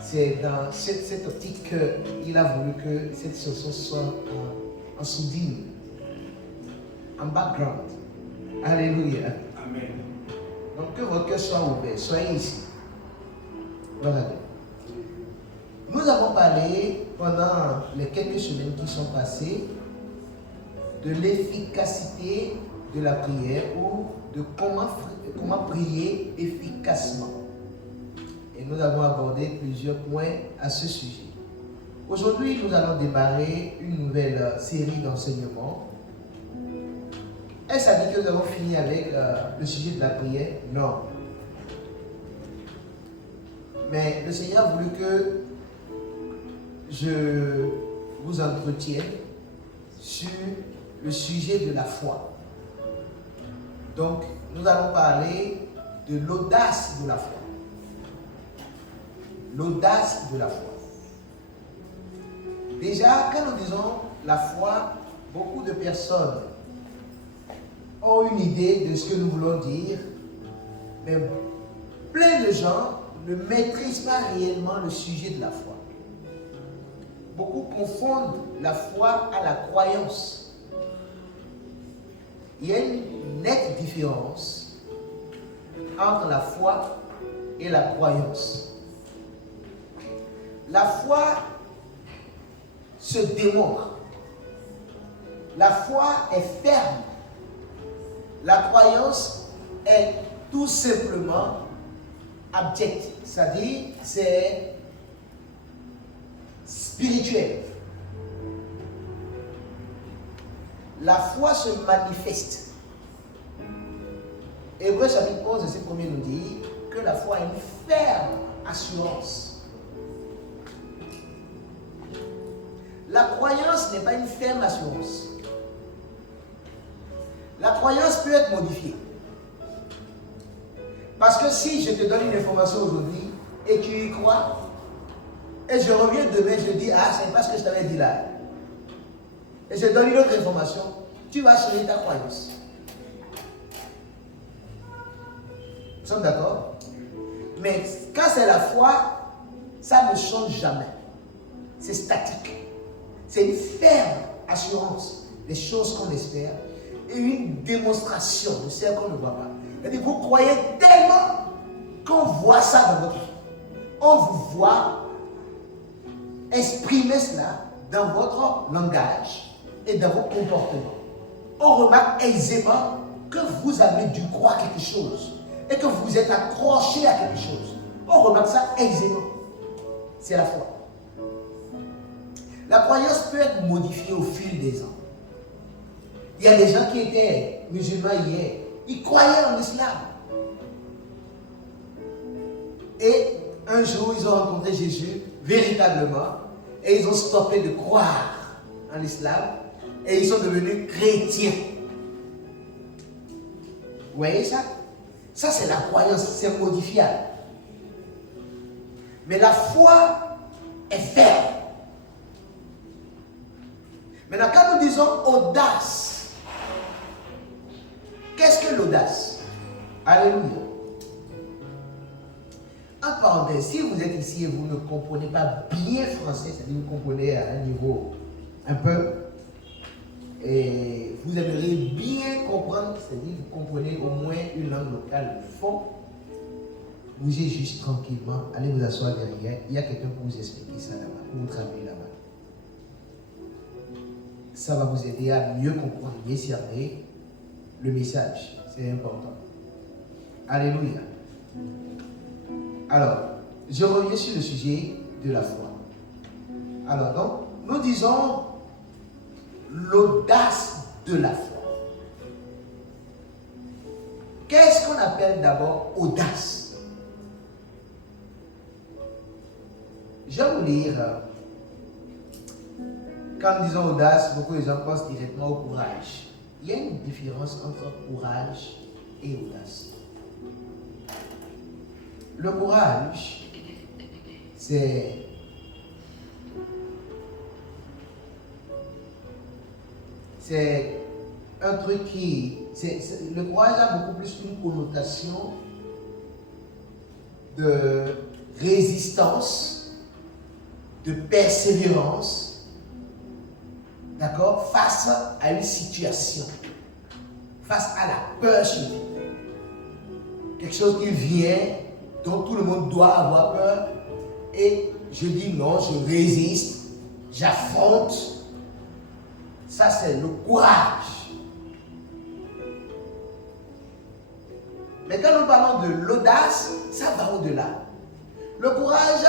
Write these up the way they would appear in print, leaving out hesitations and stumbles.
c'est dans cette optique qu'il a voulu que cette chanson soit en sourdine, en background. Alléluia. Amen. Donc que votre cœur soit ouvert, soyez ici. Voilà. Nous avons parlé pendant les quelques semaines qui sont passées de l'efficacité de la prière ou de comment prier efficacement. Et nous avons abordé plusieurs points à ce sujet. Aujourd'hui, nous allons démarrer une nouvelle série d'enseignements. Est-ce à dire que nous avons fini avec le sujet de la prière? Non. Mais le Seigneur a voulu que je vous entretienne sur le sujet de la foi. Donc, nous allons parler de l'audace de la foi. L'audace de la foi. Déjà, quand nous disons la foi, beaucoup de personnes ont une idée de ce que nous voulons dire, mais plein de gens ne maîtrisent pas réellement le sujet de la foi. Beaucoup confondent la foi à la croyance. Il y a une nette différence entre la foi et la croyance. La foi se démontre. La foi est ferme. La croyance est tout simplement abjecte, c'est-à-dire c'est spirituel. La foi se manifeste. Hébreux chapitre 11, verset 1 nous dit que la foi a une ferme assurance. La croyance n'est pas une ferme assurance. La croyance peut être modifiée. Parce que si je te donne une information aujourd'hui et tu y crois, et je reviens demain, je dis, ah, c'est pas ce que je t'avais dit là. Et je donne une autre information, tu vas changer ta croyance. Nous sommes d'accord? Mais quand c'est la foi, ça ne change jamais. C'est statique. C'est une ferme assurance des choses qu'on espère et une démonstration de ce qu'on ne voit pas. C'est-à-dire, vous croyez tellement qu'on voit ça dans votre vie. On vous voit exprimer cela dans votre langage et dans vos comportements. On remarque aisément que vous avez dû croire quelque chose et que vous êtes accroché à quelque chose. On remarque ça aisément. C'est la foi. La croyance peut être modifiée au fil des ans. Il y a des gens qui étaient musulmans hier, ils croyaient en l'islam. Et un jour, ils ont rencontré Jésus véritablement et ils ont stoppé de croire en l'islam et ils sont devenus chrétiens. Vous voyez ça? Ça, c'est la croyance, c'est modifiable. Mais la foi est ferme. Maintenant, quand nous disons audace, qu'est-ce que l'audace? Alléluia. En parenthèse, si vous êtes ici et vous ne comprenez pas bien français, c'est-à-dire vous comprenez à un niveau un peu, et vous aimeriez bien comprendre, c'est-à-dire vous comprenez au moins une langue locale de fond, bougez juste tranquillement, allez vous asseoir derrière, il y a quelqu'un pour vous expliquer ça là-bas, pour vous traduire là-bas. Ça va vous aider à mieux comprendre, mieux cerner le message. C'est important. Alléluia. Alors, je reviens sur le sujet de la foi. Alors, donc, nous disons l'audace de la foi. Qu'est-ce qu'on appelle d'abord audace? Je vais vous lire. Quand nous disons audace, beaucoup de gens pensent directement au courage. Il y a une différence entre courage et audace. Le courage, c'est un truc qui... le courage a beaucoup plus une connotation de résistance de persévérance, d'accord, face à une situation, face à la peur surtout. Quelque chose qui vient, dont tout le monde doit avoir peur, et je dis non, je résiste, j'affronte. Ça, c'est le courage. Mais quand nous parlons de l'audace, ça va au-delà. Le courage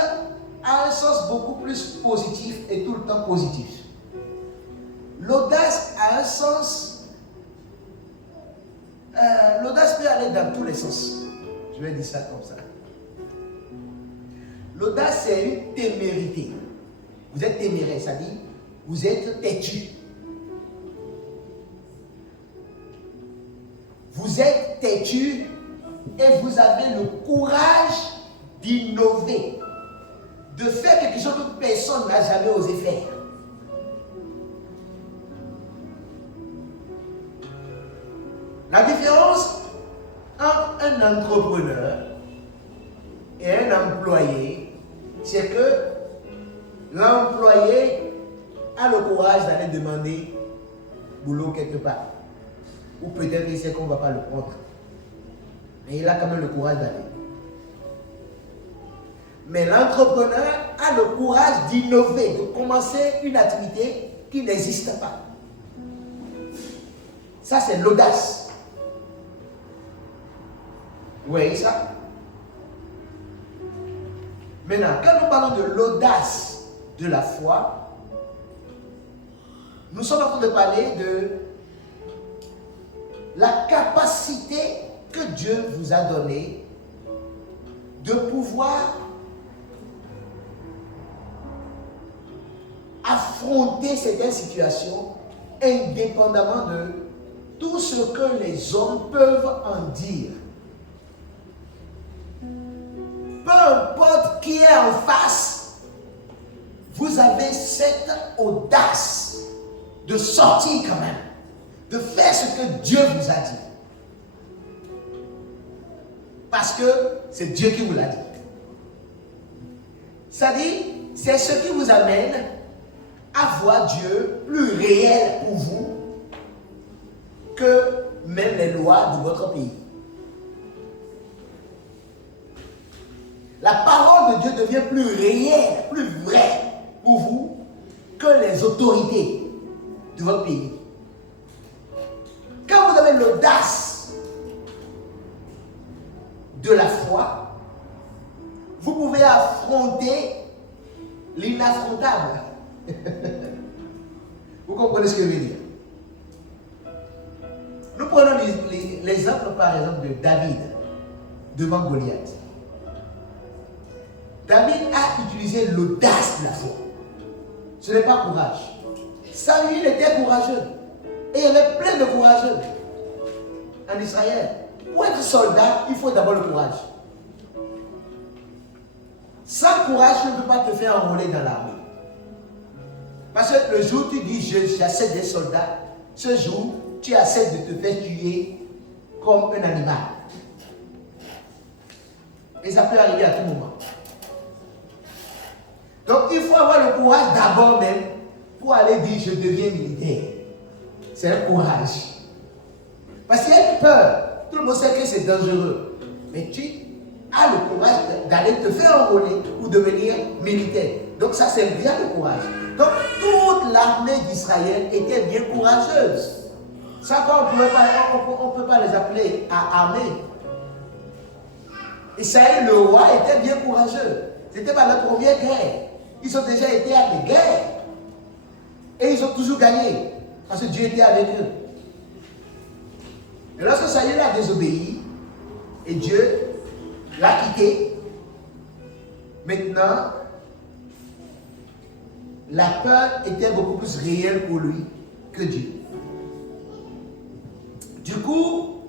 a un sens beaucoup plus positif et tout le temps positif. L'audace a un sens... l'audace peut aller dans tous les sens. Je vais dire ça comme ça. L'audace, c'est une témérité. Vous êtes téméraire, ça dit, vous êtes têtu. Vous êtes têtu et vous avez le courage d'innover, de faire quelque chose que personne n'a jamais osé faire. La différence entre un entrepreneur et un employé, c'est que l'employé a le courage d'aller demander boulot quelque part. Ou peut-être il sait qu'on ne va pas le prendre. Mais il a quand même le courage d'aller. Mais l'entrepreneur a le courage d'innover, de commencer une activité qui n'existe pas. Ça, c'est l'audace. Vous voyez ça? Maintenant, quand nous parlons de l'audace de la foi, nous sommes en train de parler de la capacité que Dieu vous a donnée de pouvoir affronter certaines situations indépendamment de tout ce que les hommes peuvent en dire. Peu importe qui est en face, vous avez cette audace de sortir quand même, de faire ce que Dieu vous a dit. Parce que c'est Dieu qui vous l'a dit. Ça dit, c'est ce qui vous amène à voir Dieu plus réel pour vous que même les lois de votre pays. La parole de Dieu devient plus réelle, plus vraie pour vous que les autorités de votre pays. Quand vous avez l'audace de la foi, vous pouvez affronter l'inaffrontable. Vous comprenez ce que je veux dire? Nous prenons l'exemple par exemple de David devant Goliath. David a utilisé l'audace de la foi. Ce n'est pas courage. Saül était courageux. Et il y avait plein de courageux en Israël. Pour être soldat, il faut d'abord le courage. Sans courage, tu ne peux pas te faire enrôler dans l'armée. Parce que le jour où tu dis j'accepte des soldats, ce jour, tu acceptes de te faire tuer comme un animal. Et ça peut arriver à tout moment. Donc il faut avoir le courage d'abord même pour aller dire je deviens militaire. C'est un courage. Parce qu'il y a une peur. Tout le monde sait que c'est dangereux. Mais tu as le courage d'aller te faire enrôler ou devenir militaire. Donc ça c'est bien le courage. Donc toute l'armée d'Israël était bien courageuse. Ça on ne peut pas les appeler à armée. Israël, le roi, était bien courageux. C'était pas la première guerre. Ils ont déjà été à des guerres. Et ils ont toujours gagné. Parce que Dieu était avec eux. Et lorsque Saül a désobéi, et Dieu l'a quitté, maintenant, la peur était beaucoup plus réelle pour lui que Dieu. Du coup,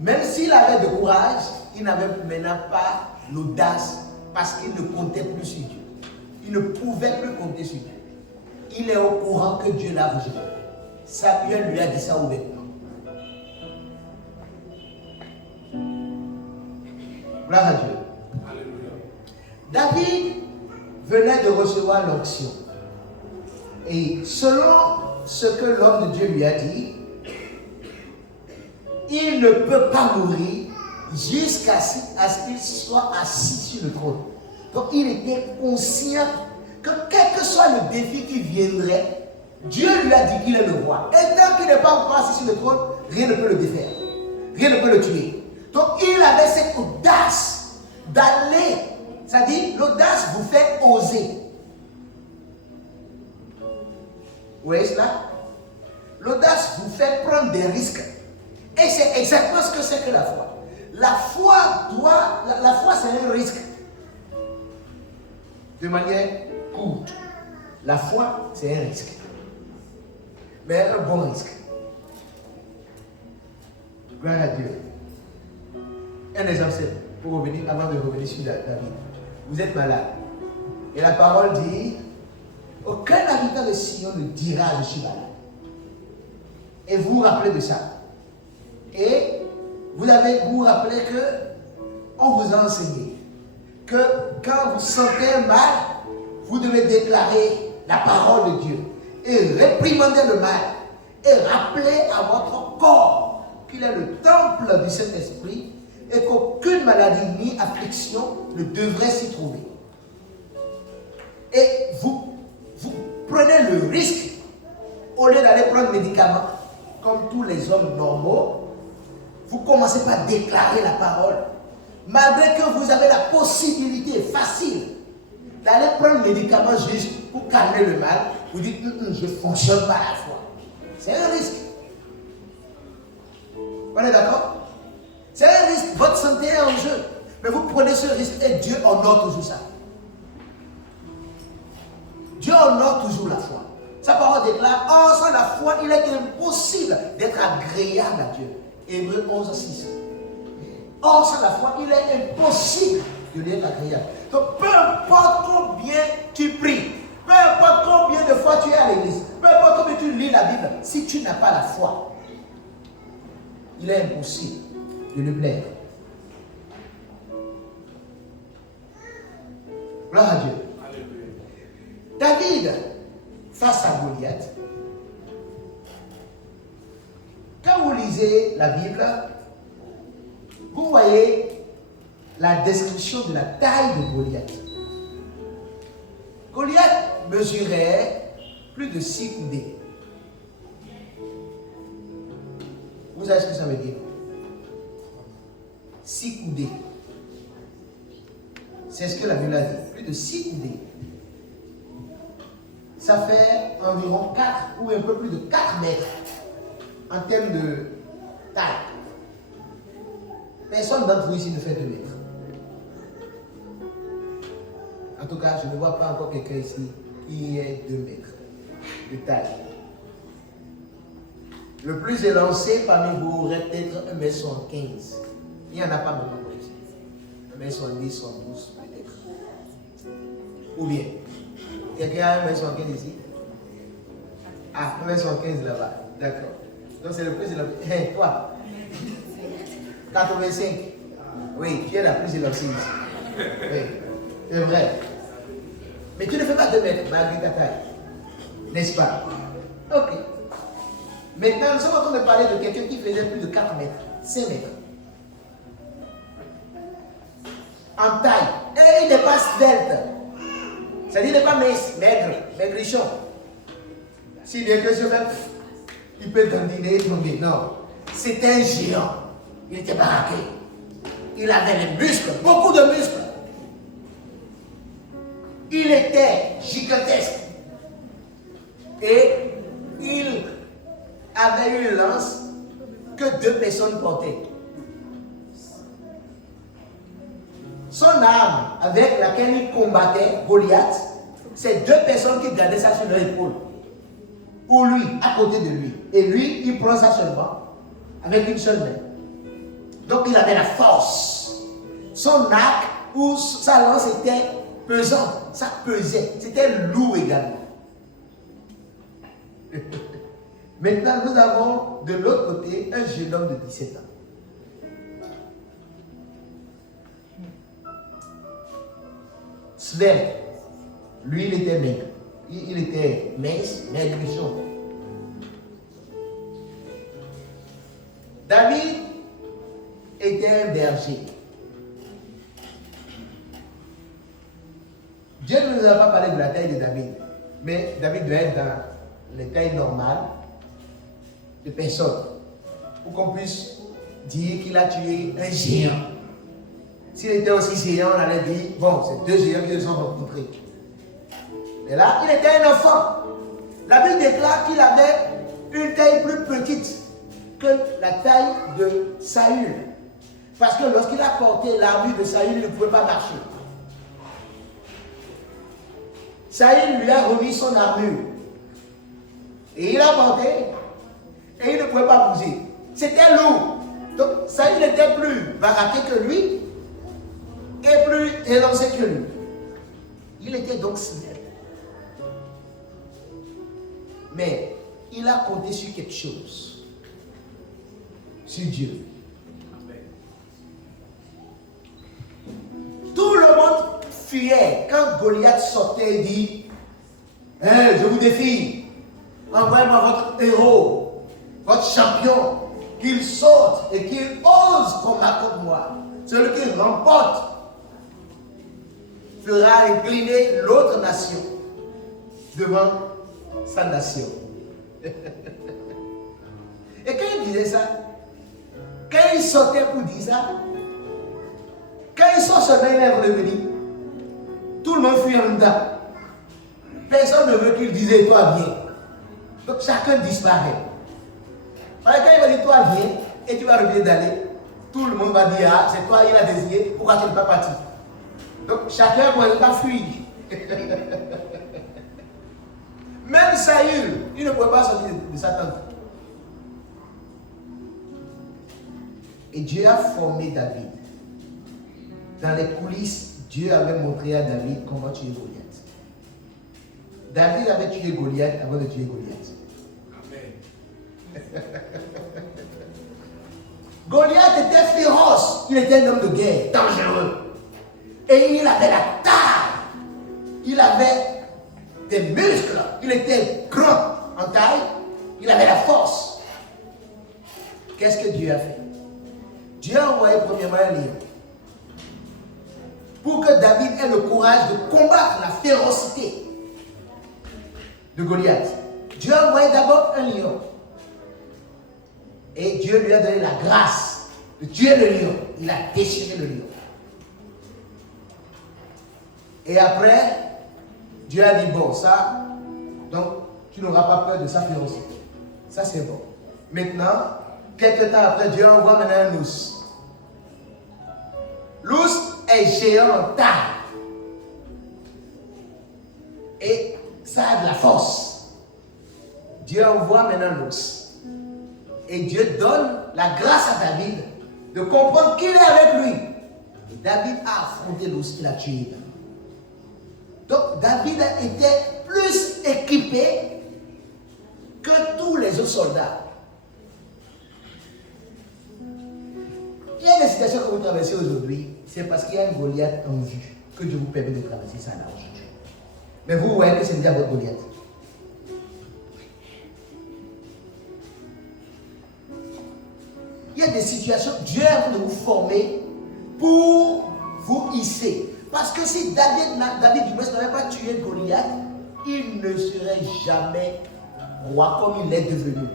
même s'il avait de courage, il n'avait maintenant pas l'audace parce qu'il ne comptait plus sur Dieu. Il ne pouvait plus compter sur Dieu. Il est au courant que Dieu l'a rejeté. Samuel lui a dit ça ouvertement. Gloire à Dieu. Alléluia. David venait de recevoir l'onction. Et selon ce que l'homme de Dieu lui a dit, il ne peut pas mourir jusqu'à ce qu'il soit assis sur le trône. Donc il était conscient que quel que soit le défi qui viendrait, Dieu lui a dit qu'il est le roi. Et tant qu'il n'est pas encore assis sur le trône, rien ne peut le défaire. Rien ne peut le tuer. Donc il avait cette audace d'aller. C'est-à-dire, l'audace vous fait oser. Vous voyez cela? L'audace vous fait prendre des risques. Et c'est exactement ce que c'est que la foi. La foi c'est un risque. De manière courte. La foi, c'est un risque. Mais un bon risque. Gloire à Dieu. Un exemple simple, pour revenir, avant de revenir sur David. Vous êtes malade. Et la parole dit, aucun habitant de Sion ne dira je suis malade. Et vous vous rappelez de ça. Et vous vous rappelez que on vous a enseigné que quand vous sentez un mal, vous devez déclarer la parole de Dieu et réprimander le mal et rappeler à votre corps qu'il est le temple du Saint-Esprit et qu'aucune maladie ni affliction ne devrait s'y trouver. Et vous prenez le risque, au lieu d'aller prendre médicaments, comme tous les hommes normaux, vous commencez par déclarer la parole. Malgré que vous avez la possibilité facile d'aller prendre le médicament juste pour calmer le mal, vous dites, je ne fonctionne pas à la foi. C'est un risque. On est d'accord? C'est un risque. Votre santé est en jeu. Mais vous prenez ce risque et Dieu honore toujours ça. Dieu honore toujours la foi. Sa parole déclare, sans la foi, il est impossible d'être agréable à Dieu. Hébreux 11, 6. Or, sans la foi, il est impossible de lui être agréable. Donc, peu importe combien tu pries, peu importe combien de fois tu es à l'église, peu importe combien tu lis la Bible, si tu n'as pas la foi, il est impossible de lui plaire. Gloire à Dieu. David, face à Goliath, quand vous lisez la Bible, vous voyez la description de la taille de Goliath. Goliath mesurait plus de 6 coudées. Vous savez ce que ça veut dire? 6 coudées. C'est ce que la Bible a dit. Plus de 6 coudées. Ça fait environ 4 ou un peu plus de 4 mètres en termes de taille. Personne d'entre vous ici ne fait 2 mètres. En tout cas, je ne vois pas encore quelqu'un ici qui est 2 mètres de taille. Le plus élancé parmi vous aurait peut-être 1m75. Il n'y en a pas beaucoup ici. 1m70, 112 peut-être. Ou bien, quelqu'un a 1m75 ici? Ah, 1m75 là-bas. D'accord. Donc c'est le plus élancé. Hey, toi 85. Oui, tu es la plus élancée ici. Oui, c'est vrai. Mais tu ne fais pas 2 mètres malgré ta taille. N'est-ce pas? Ok. Maintenant, nous sommes en train de parler de quelqu'un qui faisait plus de 4 mètres, 5 mètres. En taille. Et il n'est pas svelte. C'est-à-dire qu'il n'est pas mince, maigre, maigrichon. S'il est que je vais, il peut dandiner et tomber. Non. C'est un géant. Il était baraqué. Il avait des muscles, beaucoup de muscles. Il était gigantesque. Et il avait une lance que 2 personnes portaient. Son arme avec laquelle il combattait Goliath, c'est 2 personnes qui gardaient ça sur leur épaule. Pour lui, à côté de lui. Et lui, il prend ça seulement avec une seule main. Donc il avait la force. Son arc ou sa lance était pesante. Ça pesait. C'était lourd également. Maintenant, nous avons de l'autre côté un jeune homme de 17 ans. Svelte. Lui, il était maigre. Il était mince, maigrichon. David était un berger. Dieu ne nous a pas parlé de la taille de David, mais David doit être dans les tailles normales de personnes pour qu'on puisse dire qu'il a tué un géant. S'il était aussi géant, on allait dire, bon, c'est deux géants qui se sont rencontrés. Mais là, il était un enfant. La Bible déclare qu'il avait une taille plus petite que la taille de Saül. Parce que lorsqu'il a porté l'armure de Saül, il ne pouvait pas marcher. Saül lui a remis son armure. Et il a porté, et il ne pouvait pas bouger. C'était lourd. Donc Saül était plus baraqué que lui, et plus élancé que lui. Il était donc simple. Mais il a compté sur quelque chose. Sur Dieu. Tout le monde fuyait quand Goliath sortait et dit hey, je vous défie, envoyez-moi votre héros, votre champion, qu'il saute et qu'il ose combattre contre moi. Celui qui remporte fera incliner l'autre nation devant sa nation. Et quand il disait ça, quand il sortait pour dire ça, quand il sort seulement, il est revenu. Tout le monde fuit en même temps. Personne ne veut qu'il dise toi viens. Donc chacun disparaît. Alors, quand il va dire toi viens et tu vas revenir d'aller, tout le monde va dire ah, c'est toi il a désigné, pourquoi tu n'es pas parti? Donc chacun ne peut pas fuir. Même Saül, il ne pouvait pas sortir de sa tente. Et Dieu a formé David. Dans les coulisses, Dieu avait montré à David comment tuer Goliath. David avait tué Goliath avant de tuer Goliath. Amen. Goliath était féroce. Il était un homme de guerre, dangereux. Et il avait la taille. Il avait des muscles. Il était grand en taille. Il avait la force. Qu'est-ce que Dieu a fait? Dieu a envoyé premièrement un lion. Pour que David ait le courage de combattre la férocité de Goliath. Dieu a envoyé d'abord un lion. Et Dieu lui a donné la grâce de tuer le lion. Il a déchiré le lion. Et après, Dieu a dit, bon, ça, donc, tu n'auras pas peur de sa férocité. Ça, c'est bon. Maintenant, quelques temps après, Dieu envoie maintenant un ours. L'ours est géant en taille. Et ça a de la force. Dieu envoie maintenant l'ours. Et Dieu donne la grâce à David de comprendre qu'il est avec lui. Et David a affronté l'ours qu'il a tué. Donc David était plus équipé que tous les autres soldats. Il y a des situations que vous traversez aujourd'hui, c'est parce qu'il y a un Goliath en vue que Dieu vous permet de traverser ça là aujourd'hui. Mais vous voyez que c'est déjà votre Goliath. Il y a des situations, Dieu est en train de vous former pour vous hisser. Parce que si David du moins n'avait pas tué Goliath, il ne serait jamais roi comme il est devenu.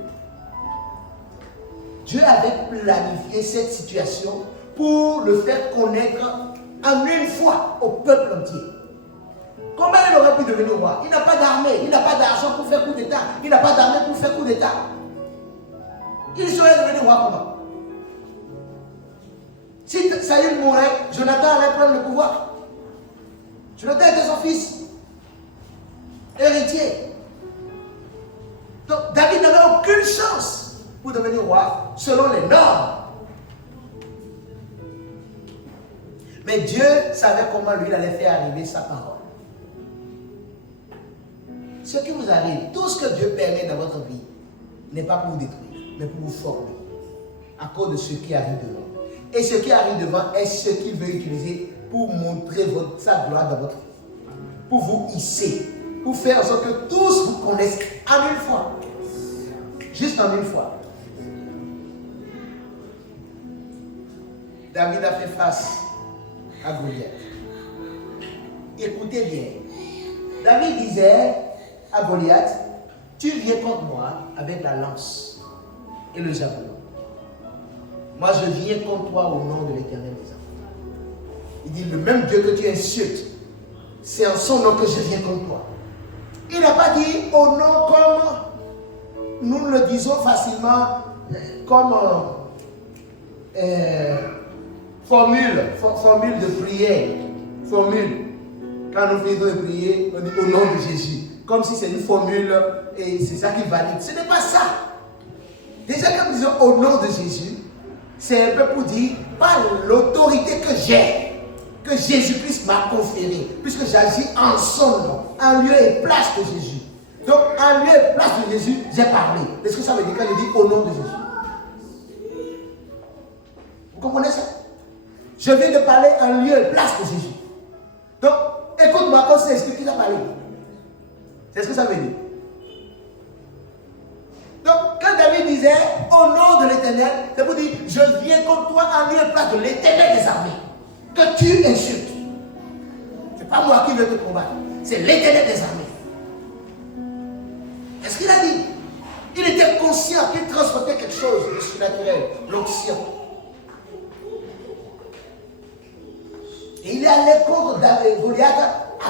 Dieu avait planifié cette situation pour le faire connaître en une fois au peuple entier. Comment il aurait pu devenir roi? Il n'a pas d'armée, il n'a pas d'argent pour faire coup d'État, il n'a pas d'armée pour faire coup d'État. Il serait devenu roi comment? Si Saül mourait, Jonathan allait prendre le pouvoir. Jonathan était son fils, héritier. Donc David n'avait aucune chance pour devenir roi selon les normes. Mais Dieu savait comment lui il allait faire arriver sa parole. Ce qui vous arrive, tout ce que Dieu permet dans votre vie, n'est pas pour vous détruire, mais pour vous former. À cause de ce qui arrive devant. Et ce qui arrive devant est ce qu'il veut utiliser pour montrer sa gloire dans votre vie. pour vous hisser, pour faire en sorte que tous vous connaissent en une fois. Juste en une fois. David a fait face à Goliath. Écoutez bien. David disait à Goliath, tu viens contre moi avec la lance et le javelot. Moi je viens contre toi au nom de l'Éternel des armées. Il dit, le même Dieu que tu insultes, c'est en son nom que je viens contre toi. Il n'a pas dit au nom comme nous le disons facilement, comme formule de prière. Formule. Quand nous faisons de prier, on dit au nom de Jésus. Comme si c'est une formule et c'est ça qui valide. Ce n'est pas ça. Déjà, quand nous disons au nom de Jésus, c'est un peu pour dire par l'autorité que j'ai, que Jésus-Christ m'a conférée, puisque j'agis en son nom, en lieu et place de Jésus. Donc, en lieu et place de Jésus, j'ai parlé. Est-ce que ça veut dire quand je dis au nom de Jésus? Vous comprenez ça? Je viens de parler en lieu et place de Jésus. Donc, écoute-moi quand c'est Jésus qui a parlé. C'est ce que ça veut dire. Donc, quand David disait au nom de l'Éternel, c'est pour dire je viens contre toi en lieu et place de l'Éternel des armées. Que tu insultes. Ce n'est pas moi qui veux te combattre. C'est l'Éternel des armées. Qu'est-ce qu'il a dit? Il était conscient qu'il transportait quelque chose de surnaturel, l'onction. Et il est allé contre Goliath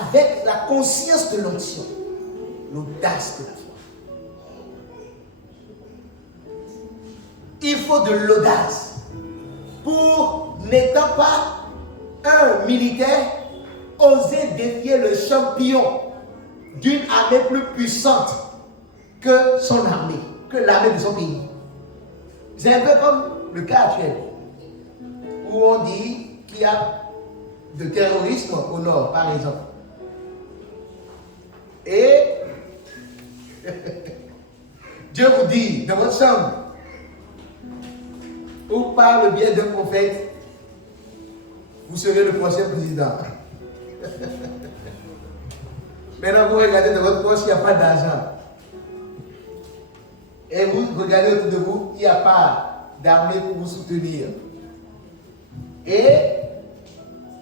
avec la conscience de l'onction, l'audace de la foi. Il faut de l'audace pour, n'étant pas un militaire, oser défier le champion d'une armée plus puissante que son armée, que l'armée de son pays. C'est un peu comme le cas actuel, où on dit qu'il y a de terrorisme au nord, par exemple. Et Dieu vous dit dans votre chambre, ou par le biais d'un prophète, vous serez le prochain président. Maintenant, vous regardez dans votre poche, il n'y a pas d'argent. Et vous regardez autour de vous, il n'y a pas d'armée pour vous soutenir. Et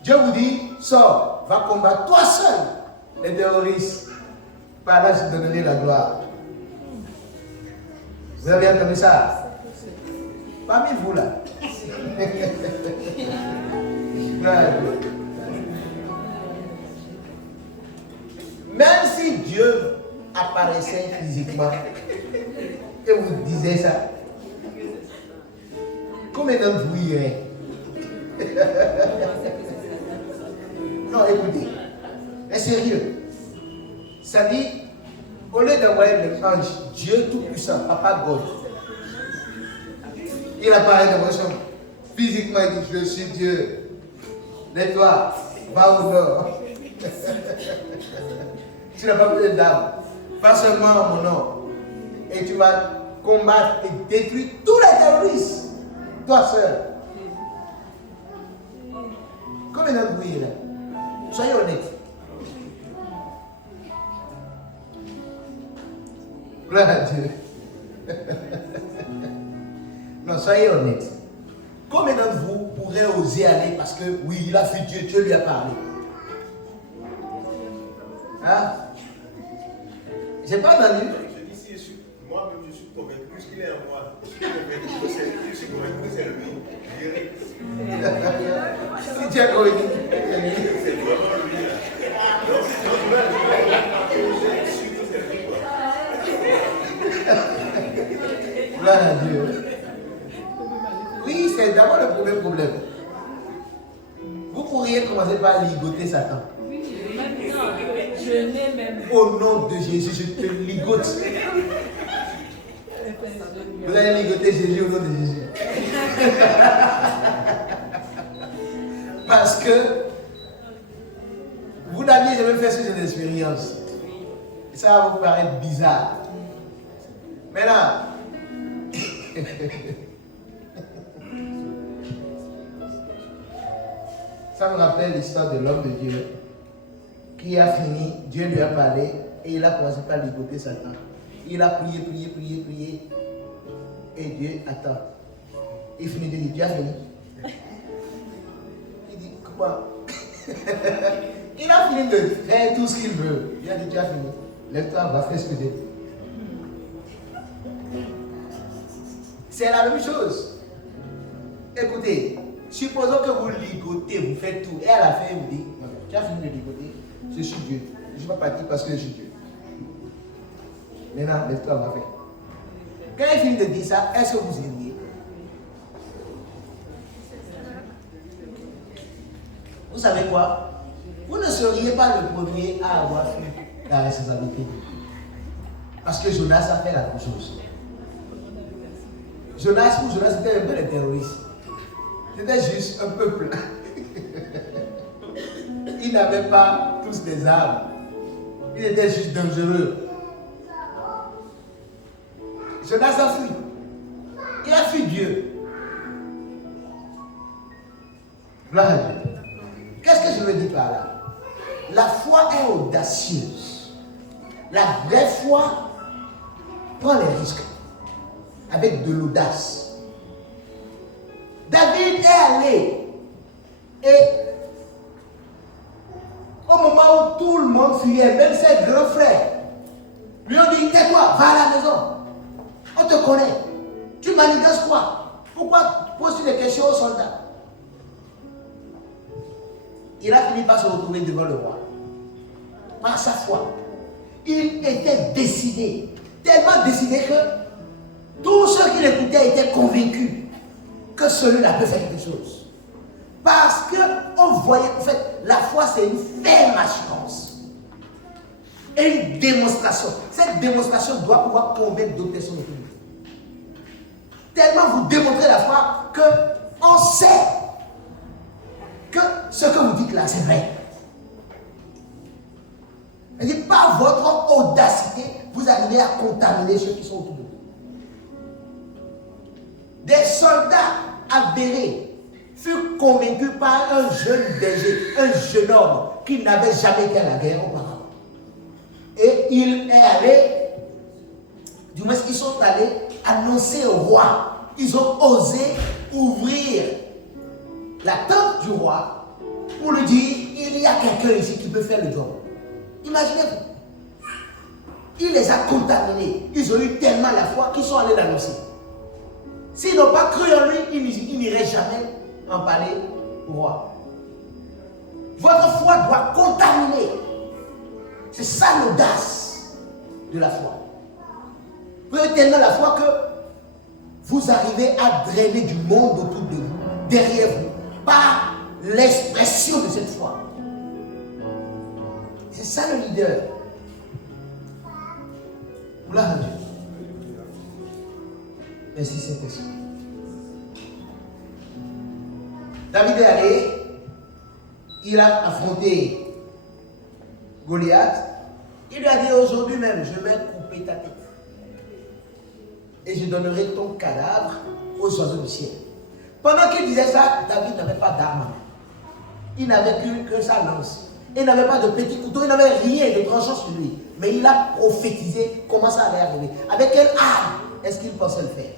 Dieu vous dit, sors, va combattre toi seul les terroristes. Par là, je te donnerai la gloire. Vous avez entendu ça? Parmi vous là. Même si Dieu apparaissait physiquement et vous disiez ça, combien d'entre vous iraient? Non, écoutez, c'est sérieux. Ça dit, au lieu d'envoyer le ange, Dieu Tout-Puissant, Papa God, il apparaît dans votre chambre. Physiquement, il dit, je suis Dieu. Lève-toi, va au nord. Tu n'as pas besoin d'âme. Pas seulement en mon nom. Et tu vas combattre et détruire tous les terroristes. Toi seul. Combien d'entre vous là? Soyez honnêtes. Gloire à Dieu. Non, soyez honnêtes. Combien d'entre vous pourraient oser aller parce que oui, il a fait Dieu, Dieu lui a parlé? Hein? J'ai pas entendu. Je dis, moi-même, je suis convaincu, puisqu'il est en moi. Je suis convaincu que c'est lui. Si tu es convaincu. C'est vraiment lui. Gloire à Dieu. Oui, c'est d'abord le premier problème. Vous pourriez commencer par ligoter Satan. Je n'ai même pas. Au nom de Jésus, je te ligote. Vous allez ligoter Jésus au nom de Jésus. Parce que vous n'aviez jamais fait ce genre d'expérience. Et ça va vous paraître bizarre. Maintenant, ça me rappelle l'histoire de l'homme de Dieu qui a fini, Dieu lui a parlé et il a commencé par ligoter Satan. Il a prié. Et Dieu attend. Il finit de dire, Dieu a fini. Il dit, comment? Il a fini de faire tout ce qu'il veut. Il a dit, Dieu a fini. Lève-toi, va faire ce que j'ai dit. C'est la même chose. Écoutez, supposons que vous ligotez, vous faites tout, et à la fin, vous dites, tu as fini de ligoter, je suis Dieu. Je ne suis pas parti parce que je suis Dieu. Maintenant, lève-toi, va faire. Quand il finit de dire ça, est-ce que vous iriez? Vous savez quoi? Vous ne seriez pas le premier à avoir fait la responsabilité. Parce que Jonas a fait la même chose. Jonas, pour Jonas, c'était un peu des terroristes. C'était juste un peuple. Ils n'avaient pas tous des armes. Ils étaient juste dangereux. Jonas a fui. Il a fui Dieu. Gloire à Dieu. Qu'est-ce que je veux dire par là? La foi est audacieuse. La vraie foi prend les risques avec de l'audace. David est allé et au moment où tout le monde fuyait, même ses grands frères, lui ont dit, tais-toi, va à la maison. On te connaît. Tu manigances quoi? Pourquoi poses-tu des questions aux soldats? Il a fini par se retrouver devant le roi. Par sa foi. Il était décidé. Tellement décidé que tous ceux qui l'écoutaient étaient convaincus que celui-là peut faire quelque chose. Parce qu'on voyait, en fait, la foi c'est une ferme assurance. Et une démonstration. Cette démonstration doit pouvoir convaincre d'autres personnes autour de vous. Tellement vous démontrez la foi qu'on sait que ce que vous dites là, c'est vrai. Et par votre audacité, vous arrivez à contaminer ceux qui sont autour de vous. Des soldats avérés furent convaincus par un jeune berger, un jeune homme qui n'avait jamais été à la guerre auparavant. Et il est allé, du moins ils sont allés annoncer au roi. Ils ont osé ouvrir la tente du roi pour lui dire, il y a quelqu'un ici qui peut faire le job. Imaginez-vous. Il les a contaminés. Ils ont eu tellement la foi qu'ils sont allés l'annoncer. S'ils n'ont pas cru en lui, ils n'iraient jamais en parler au roi. Votre foi doit contaminer. C'est ça l'audace de la foi. Vous avez tellement la foi que vous arrivez à drainer du monde autour de vous, derrière vous, par l'expression de cette foi. C'est ça le leader. Gloire à Dieu. Merci Saint-Esprit. David est allé, il a affronté Goliath. Il lui a dit aujourd'hui même, je vais couper ta tête. Et je donnerai ton cadavre aux oiseaux du ciel. Pendant qu'il disait ça, David n'avait pas d'arme. Il n'avait que sa lance. Il n'avait pas de petit couteau, il n'avait rien de tranchant sur lui. Mais il a prophétisé comment ça allait arriver. Avec quelle arme est-ce qu'il pensait le faire?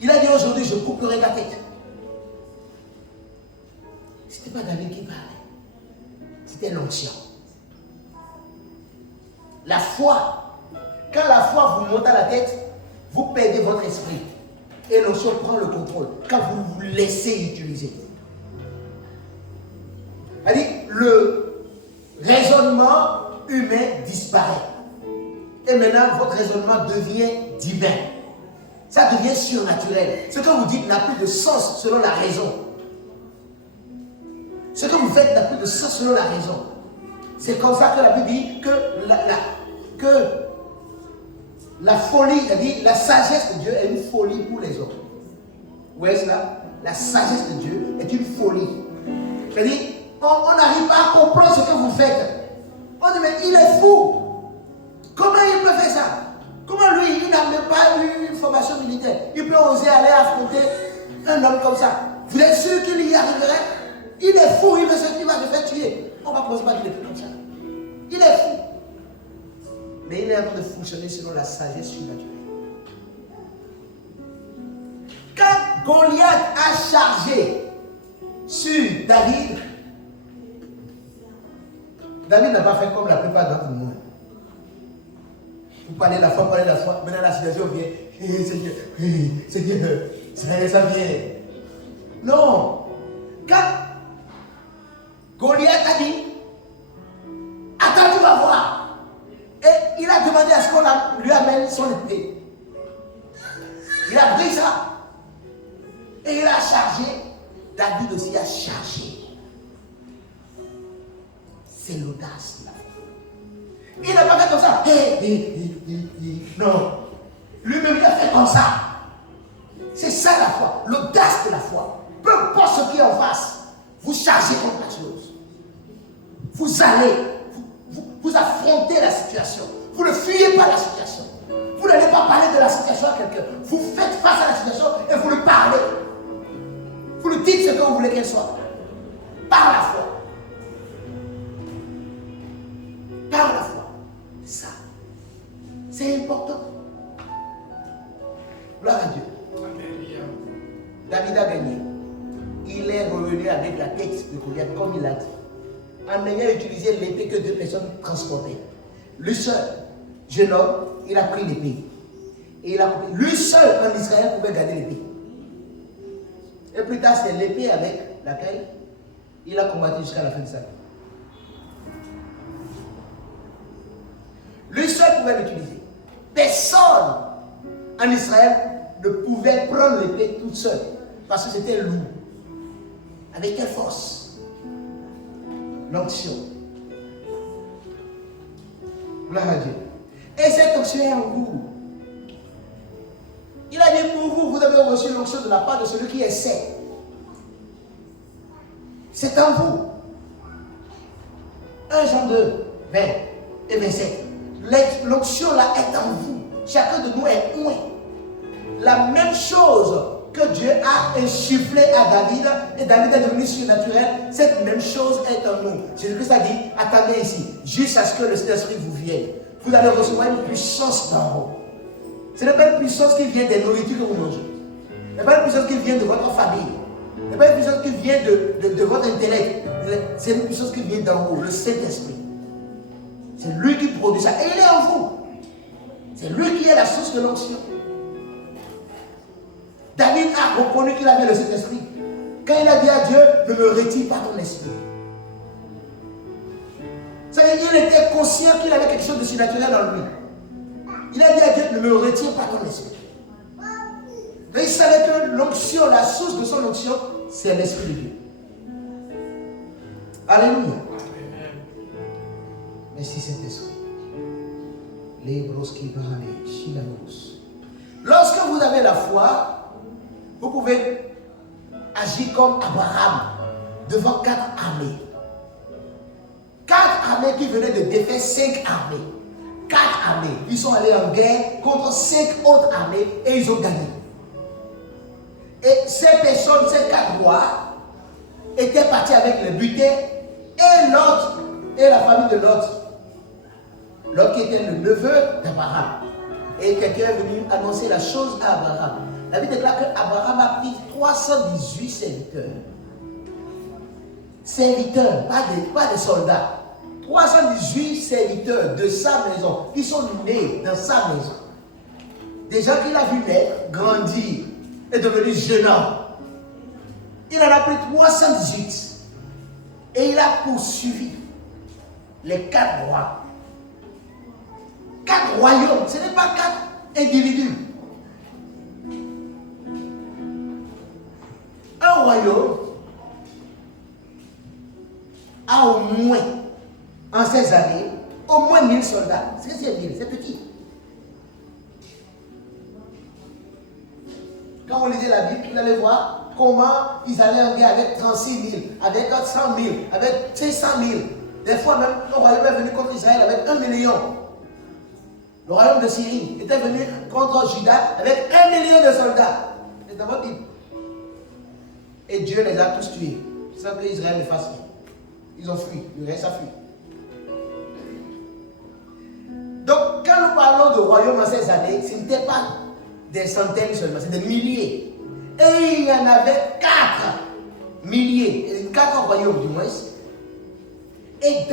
Il a dit aujourd'hui, je couperai ta tête. Ce n'était pas David qui parlait. C'était l'onction. La foi. Quand la foi vous monte à la tête, vous perdez votre esprit. Et l'onction prend le contrôle. Quand vous vous laissez utiliser. C'est-à-dire, le raisonnement humain disparaît. Et maintenant, votre raisonnement devient divin. Ça devient surnaturel. Ce que vous dites n'a plus de sens selon la raison. Ce que vous faites n'a plus de sens selon la raison. C'est comme ça que la Bible dit que la folie, c'est-à-dire la sagesse de Dieu est une folie pour les hommes. Vous voyez cela? La sagesse de Dieu est une folie. C'est-à-dire, on n'arrive pas à comprendre ce que vous faites. On dit, mais il est fou. Comment il peut faire ça? Comment lui, il n'a même pas eu une formation militaire? Il peut oser aller affronter un homme comme ça. Vous êtes sûr qu'il y arriverait? Il est fou, il veut se pense pas qu'il est comme ça. Il est fou. Mais il est en train de fonctionner selon la sagesse surnaturelle. Quand Goliath a chargé sur David, David n'a pas fait comme la plupart d'entre nous. Vous parlez la foi, maintenant la situation vient. Seigneur, ça vient. Non. Quand Goliath a dit, attends, tu vas voir. Et il a demandé à ce qu'on lui amène son épée. Il a pris ça. Et il a chargé. David aussi a chargé. C'est l'audace de la foi. Il n'a pas fait comme ça. Non. Lui-même, il a fait comme ça. C'est ça la foi. L'audace de la foi. Peu importe ce qui est en face. Vous chargez contre la chose. Vous allez. Vous affrontez la situation. Vous ne fuyez pas la situation. Vous n'allez pas parler de la situation à quelqu'un. Vous faites face à la situation et vous lui parlez. Vous lui dites ce que vous voulez qu'elle soit. Par la foi. Par la foi. Ça. C'est important. Gloire à Dieu. David a gagné. Il est revenu avec la tête de Goliath, comme il l'a dit. En ayant utilisé l'épée que deux personnes transportaient. Le seul jeune homme, il a pris l'épée. Et il a coupé. Lui seul en Israël pouvait garder l'épée. Et plus tard, c'est l'épée avec laquelle il a combattu jusqu'à la fin de sa vie. Lui seul pouvait l'utiliser. Personne en Israël ne pouvait prendre l'épée toute seule. Parce que c'était lourd. Avec quelle force? L'onction. Gloire à Dieu. Et cette onction est en vous. Il a dit pour vous, vous avez reçu l'onction de la part de celui qui essaie. C'est en vous. 1 Jean 2, 20 et 27. L'onction là est en vous. Chacun de nous est un. La même chose que Dieu a insufflé à David, et David est devenu surnaturel, cette même chose est en nous. Jésus-Christ a dit, attendez ici, jusqu'à ce que le Saint-Esprit vous vienne. Vous allez recevoir une puissance d'en haut. Ce n'est pas une puissance qui vient des nourritures que vous mangez. Ce n'est pas une puissance qui vient de votre famille. Ce n'est pas une puissance qui vient de votre intellect. C'est une puissance qui vient d'en haut, le Saint-Esprit. C'est lui qui produit ça. Et il est en vous. C'est lui qui est la source de l'onction. David a reconnu qu'il avait le Saint-Esprit. Quand il a dit à Dieu, ne me retire pas ton esprit. C'est-à-dire qu'il était conscient qu'il avait quelque chose de surnaturel en lui. Il a dit à Dieu, ne me retire pas ton esprit. Mais il savait que l'onction, la source de son onction, c'est l'Esprit de Dieu. Alléluia. Merci Saint-Esprit. Lorsque vous avez la foi, vous pouvez agir comme Abraham devant 4 armées. 4 armées qui venaient de défaire 5 armées. 4 armées. Ils sont allés en guerre contre 5 autres armées et ils ont gagné. Et ces personnes, ces 4 rois, étaient partis avec le butin et Lot et la famille de Lot. Lot qui était le neveu d'Abraham. Et quelqu'un est venu annoncer la chose à Abraham. La Bible déclare qu'Abraham a pris 318 serviteurs. Serviteurs, pas des soldats. 318 serviteurs de sa maison, qui sont nés dans sa maison. Des gens qu'il a vu naître, grandir et devenir jeune homme. Il en a pris 318. Et il a poursuivi les 4 rois. 4 royaumes, ce n'est pas 4 individus. Un royaume a au moins, en ces années, au moins 1000 soldats. C'est 1000, c'est petit. Quand on lisait la Bible, vous allez voir comment ils allaient en guerre avec 36 000, avec 100 000, avec 500 000. Des fois même, le royaume est venu contre Israël avec 1 million. Le royaume de Syrie était venu contre Juda avec 1 million de soldats. C'est dans votre Bible. Et Dieu les a tous tués, sans que Israël ne fasse rien. Ils ont fui, le reste a fui. Donc, quand nous parlons de royaume en ces années, ce n'était pas des centaines seulement, c'est des milliers. Et il y en avait 4 milliers, 4 royaumes du moins. Et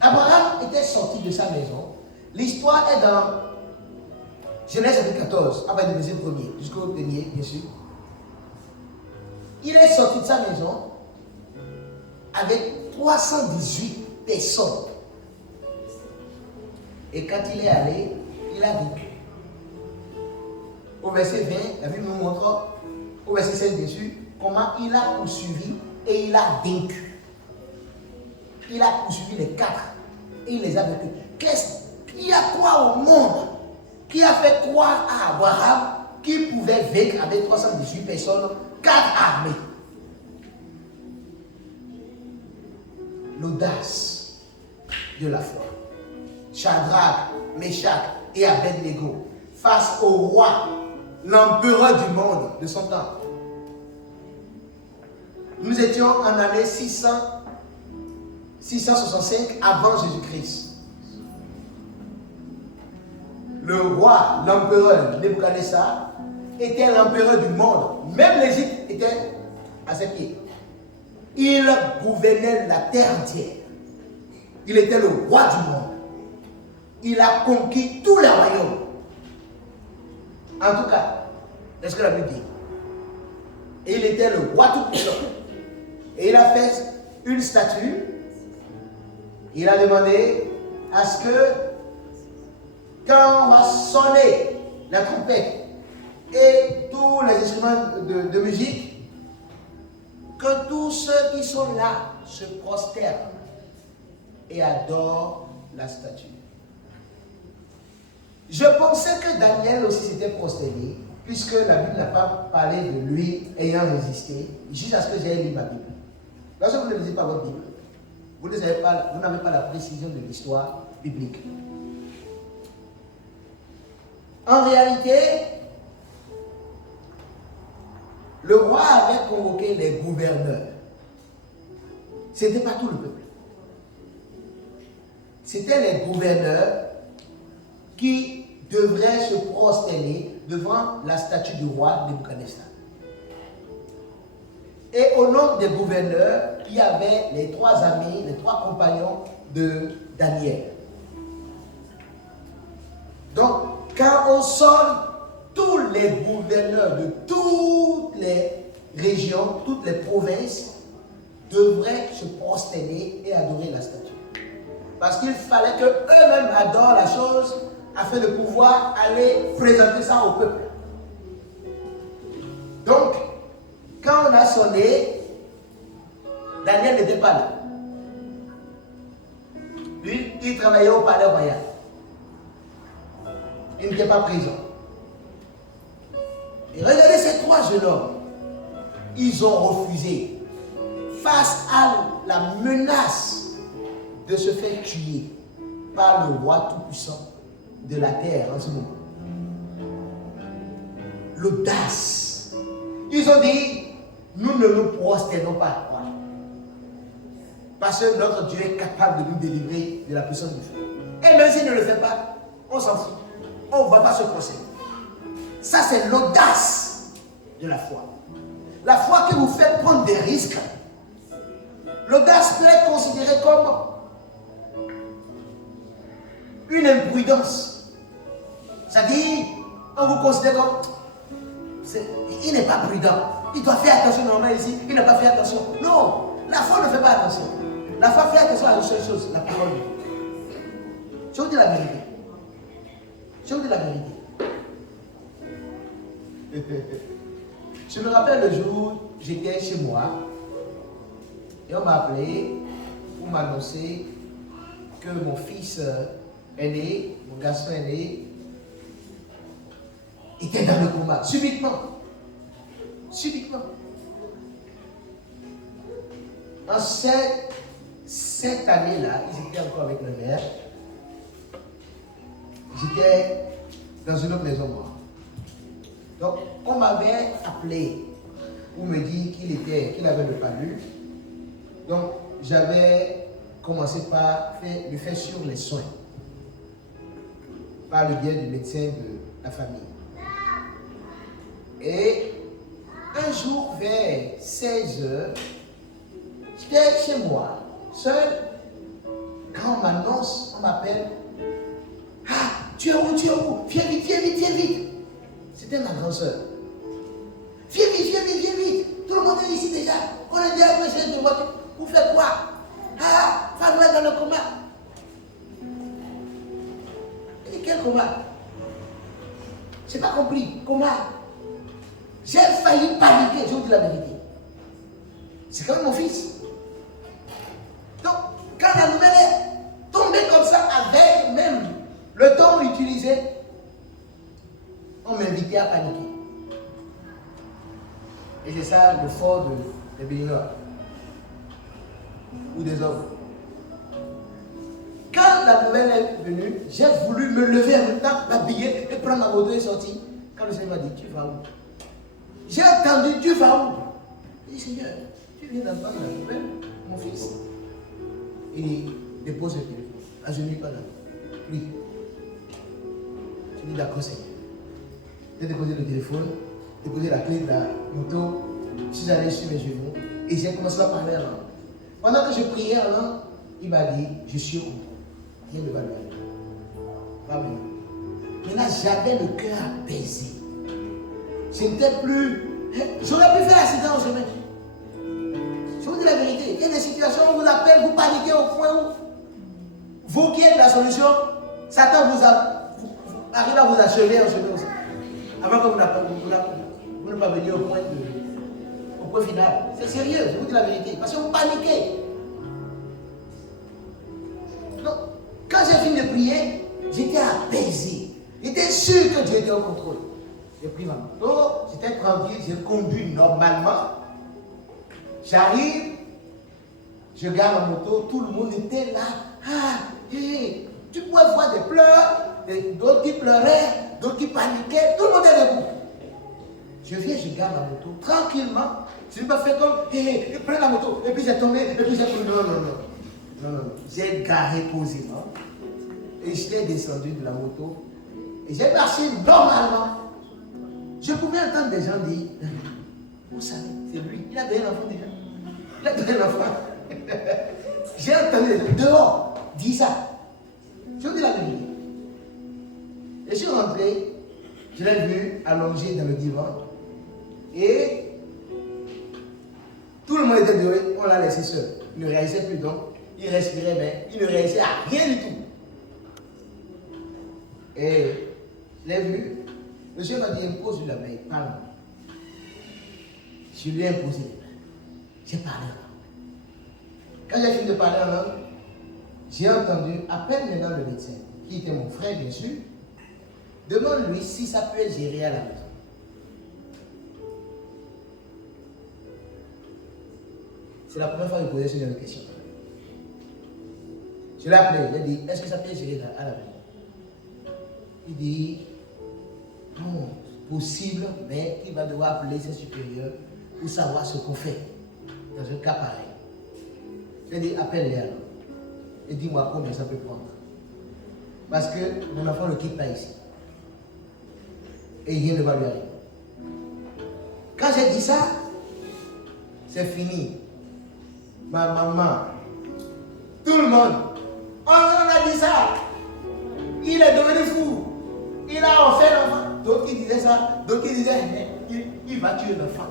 Abraham était sorti de sa maison. L'histoire est dans Genèse chapitre 14, après le verset 1er, jusqu'au dernier, bien sûr. Il est sorti de sa maison avec 318 personnes. Et quand il est allé, il a vécu. Au verset 20, la Bible nous montre, au verset 16 bien sûr, comment il a poursuivi et il a vaincu. Il a poursuivi les 4 et il les a vaincus. Il y a quoi au monde qui a fait croire à Abraham qu'il pouvait vaincre avec 318 personnes 4 armées? L'audace de la foi. Shadrach, Meshach et Abednego face au roi, l'empereur du monde de son temps. Nous étions en année 665 avant Jésus-Christ. Le roi, l'empereur Nebuchadnezzar était l'empereur du monde. Même l'Égypte était à ses pieds. Il gouvernait la terre entière. Il était le roi du monde. Il a conquis tous les royaumes. En tout cas, c'est ce que la Bible dit. Et il était le roi tout-puissant. Et il a fait une statue. Il a demandé à ce que, quand on va sonner la trompette et tous les instruments de musique, que tous ceux qui sont là se prosternent et adorent la statue. Je pensais que Daniel aussi s'était prosterné, puisque la Bible n'a pas parlé de lui ayant résisté, jusqu'à ce que j'aie lu ma Bible. Lorsque vous ne lisez pas votre Bible, vous n'avez pas la précision de l'histoire biblique. En réalité, le roi avait convoqué les gouverneurs. Ce n'était pas tout le peuple. C'était les gouverneurs qui devraient se prosterner devant la statue du roi Nebuchadnezzar. Et au nom des gouverneurs, il y avait les 3 amis, les 3 compagnons de Daniel. Donc, quand on sonne, tous les gouverneurs de toutes les régions, toutes les provinces, devraient se prosterner et adorer la statue. Parce qu'il fallait qu'eux-mêmes adorent la chose afin de pouvoir aller présenter ça au peuple. Donc, quand on a sonné, Daniel n'était pas là. Lui, il travaillait au palais royal. Il n'était pas présent. Et regardez ces 3 jeunes hommes. Ils ont refusé, face à la menace de se faire tuer par le roi tout-puissant de la terre en ce moment. L'audace. Ils ont dit, nous ne nous prosternons pas. Parce que notre Dieu est capable de nous délivrer de la puissance du feu. Et même s'il ne le fait pas, on s'en fout. On ne va pas se procéder. Ça, c'est l'audace de la foi. La foi qui vous fait prendre des risques. L'audace peut être considérée comme une imprudence. C'est-à-dire, on vous considère comme... il n'est pas prudent. Il doit faire attention normalement ici. Il n'a pas fait attention. Non, la foi ne fait pas attention. La foi fait attention à une seule chose, la parole de Dieu. Je vous dis la vérité. Je vous dis la vérité. Je me rappelle le jour où j'étais chez moi et on m'a appelé pour m'annoncer que mon fils aîné, mon garçon aîné, était dans le coma, subitement. Subitement. En cette année-là, ils étaient encore avec le maire. J'étais dans une autre maison, moi. Donc, on m'avait appelé pour me dire qu'il avait le palu. Donc, j'avais commencé par lui faire sur les soins par le biais du médecin de la famille. Et un jour, vers 16h, j'étais chez moi, seul. Quand on m'annonce, on m'appelle. Ah, tu es où, tu es où? Viens vite, viens vite, viens vite. C'était ma grande soeur. Viens vite, viens vite, viens vite. Tout le monde est ici déjà. On est déjà accroché de voiture. Vous faites quoi? Ah, Fadou est dans le coma. Et quel coma? Je n'ai pas compris. Coma. J'ai failli paniquer, je vous dis la vérité. C'est quand même mon fils. Donc, quand la nouvelle est tombée comme ça, avec même le temps utilisé, on m'invitait à paniquer. Et c'est ça le fort des Béninois. Ou des hommes. Quand la nouvelle est venue, j'ai voulu me lever en même temps, m'habiller et prendre ma moto et sortir. Quand le Seigneur m'a dit, tu vas où? J'ai attendu, tu vas où? J'ai dit, Seigneur, tu viens d'entendre la nouvelle, mon fils. Il dépose le téléphone. Ah, je ne lui pas là. Oui. Je dis, d'accord, Seigneur. J'ai déposé le téléphone, déposé la clé de la moto, je suis allé sur mes genoux et j'ai commencé à parler en langue. Pendant que je priais en langue, il m'a dit, je suis au courant. Viens me valoir. Pas maintenant. Maintenant, j'avais le cœur apaisé. Je n'étais plus. J'aurais pu faire l'accident au chemin. Je vous dis la vérité. Il y a des situations où on vous appelle, vous paniquez au point où vous qui êtes la solution, Satan vous arrive à vous achever en chemin aussi. Avant que vous ne pas venir au point final. C'est sérieux, je vous dis la vérité. Parce que vous paniquez. Donc, quand j'ai fini de prier, j'étais apaisé. J'étais sûr que Dieu était au contrôle. J'ai pris ma moto, j'étais tranquille, j'ai conduit normalement. J'arrive, je garde ma moto, tout le monde était là. Ah, hey, tu pouvais voir des pleurs, d'autres qui pleuraient, d'autres qui paniquaient, tout le monde est debout. Je viens, je garde ma moto tranquillement. Je ne vais pas faire comme, hey, prends la moto, et puis j'ai tombé, et puis j'ai tombé. Non. J'ai garé posément. Et j'étais descendu de la moto. Et j'ai marché normalement. Je pouvais entendre des gens dire, vous savez, c'est lui, il a donné l'enfant déjà. Il a donné l'enfant. J'ai entendu dehors, dis ça. Je vous dis la vérité. Et je suis rentré, je l'ai vu allongé dans le divan. Et tout le monde était dehors, on l'a laissé seul. Il ne réagissait plus donc, il respirait, mais il ne réagissait à rien du tout. Et je l'ai vu. Monsieur m'a dit, impose-lui la main, parle. Je lui ai imposé les mains. J'ai parlé en langue. Quand j'ai fini de parler en langue, j'ai entendu, à peine maintenant le médecin, qui était mon frère bien sûr, demande-lui si ça peut être géré à la maison. C'est la première fois que je posais ce genre de question. Je l'ai appelé, il a dit, est-ce que ça peut être géré à la maison? Il dit, non, possible, mais il va devoir appeler ses supérieurs pour savoir ce qu'on fait dans un cas pareil. Je lui ai dit, appelle-les alors. Et dis-moi combien ça peut prendre. Parce que mon enfant ne quitte pas ici. Et rien ne va lui arriver. Quand j'ai dit ça, c'est fini. Ma maman, tout le monde, on a dit ça. Il est devenu fou. Il a offert l'enfant. D'autres qui disaient ça, d'autres qui disaient, il va tuer l'enfant.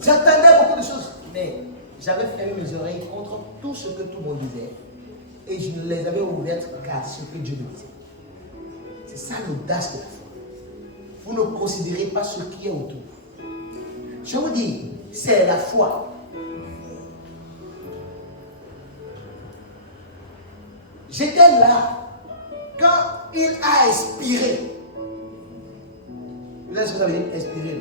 J'entendais beaucoup de choses, mais j'avais fermé mes oreilles contre tout ce que tout le monde disait. Et je ne les avais ouvertes qu'à ce que Dieu me disait. C'est ça l'audace de la foi. Vous ne considérez pas ce qui est autour. Je vous dis, c'est la foi. J'étais là quand il a expiré. Vous savez ce que ça veut dire, expirer?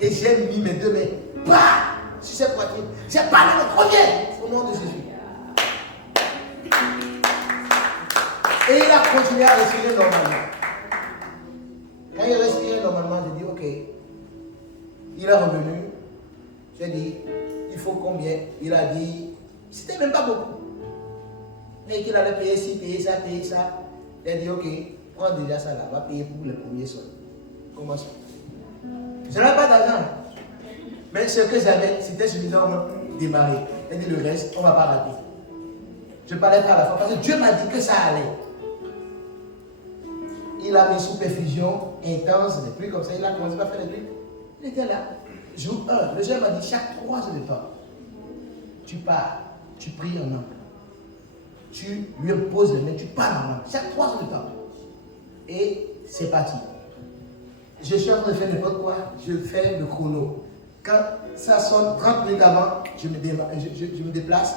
Et j'ai mis mes deux mains, bah, sur cette poitrine. J'ai parlé le premier, au nom de Jésus. Et il a continué à respirer normalement. Quand il respirait normalement, j'ai dit, ok. Il est revenu. J'ai dit, il faut combien? Il a dit, c'était même pas beaucoup. Mais qu'il allait payer ci, payer ça, payer ça. Il a dit, ok, prends déjà ça là, va payer pour le premier sol. Comment ça? Je n'avais pas d'argent. Mais ce que j'avais, c'était suffisamment démarré. Il a dit, le reste, on ne va pas rater. Je parlais pas à la fois parce que Dieu m'a dit que ça allait. Il a mis sous perfusion intense, des trucs comme ça. Il a commencé à faire des trucs. Il était là. Jour 1, le Seigneur m'a dit, chaque 3 heures de temps, tu pars, tu pries en langue. Tu lui poses les mains, tu parles en langue. Chaque 3 heures de temps. Et c'est parti. Je suis en train de faire n'importe quoi, je fais le chrono. Quand ça sonne 30 minutes avant, je me déplace,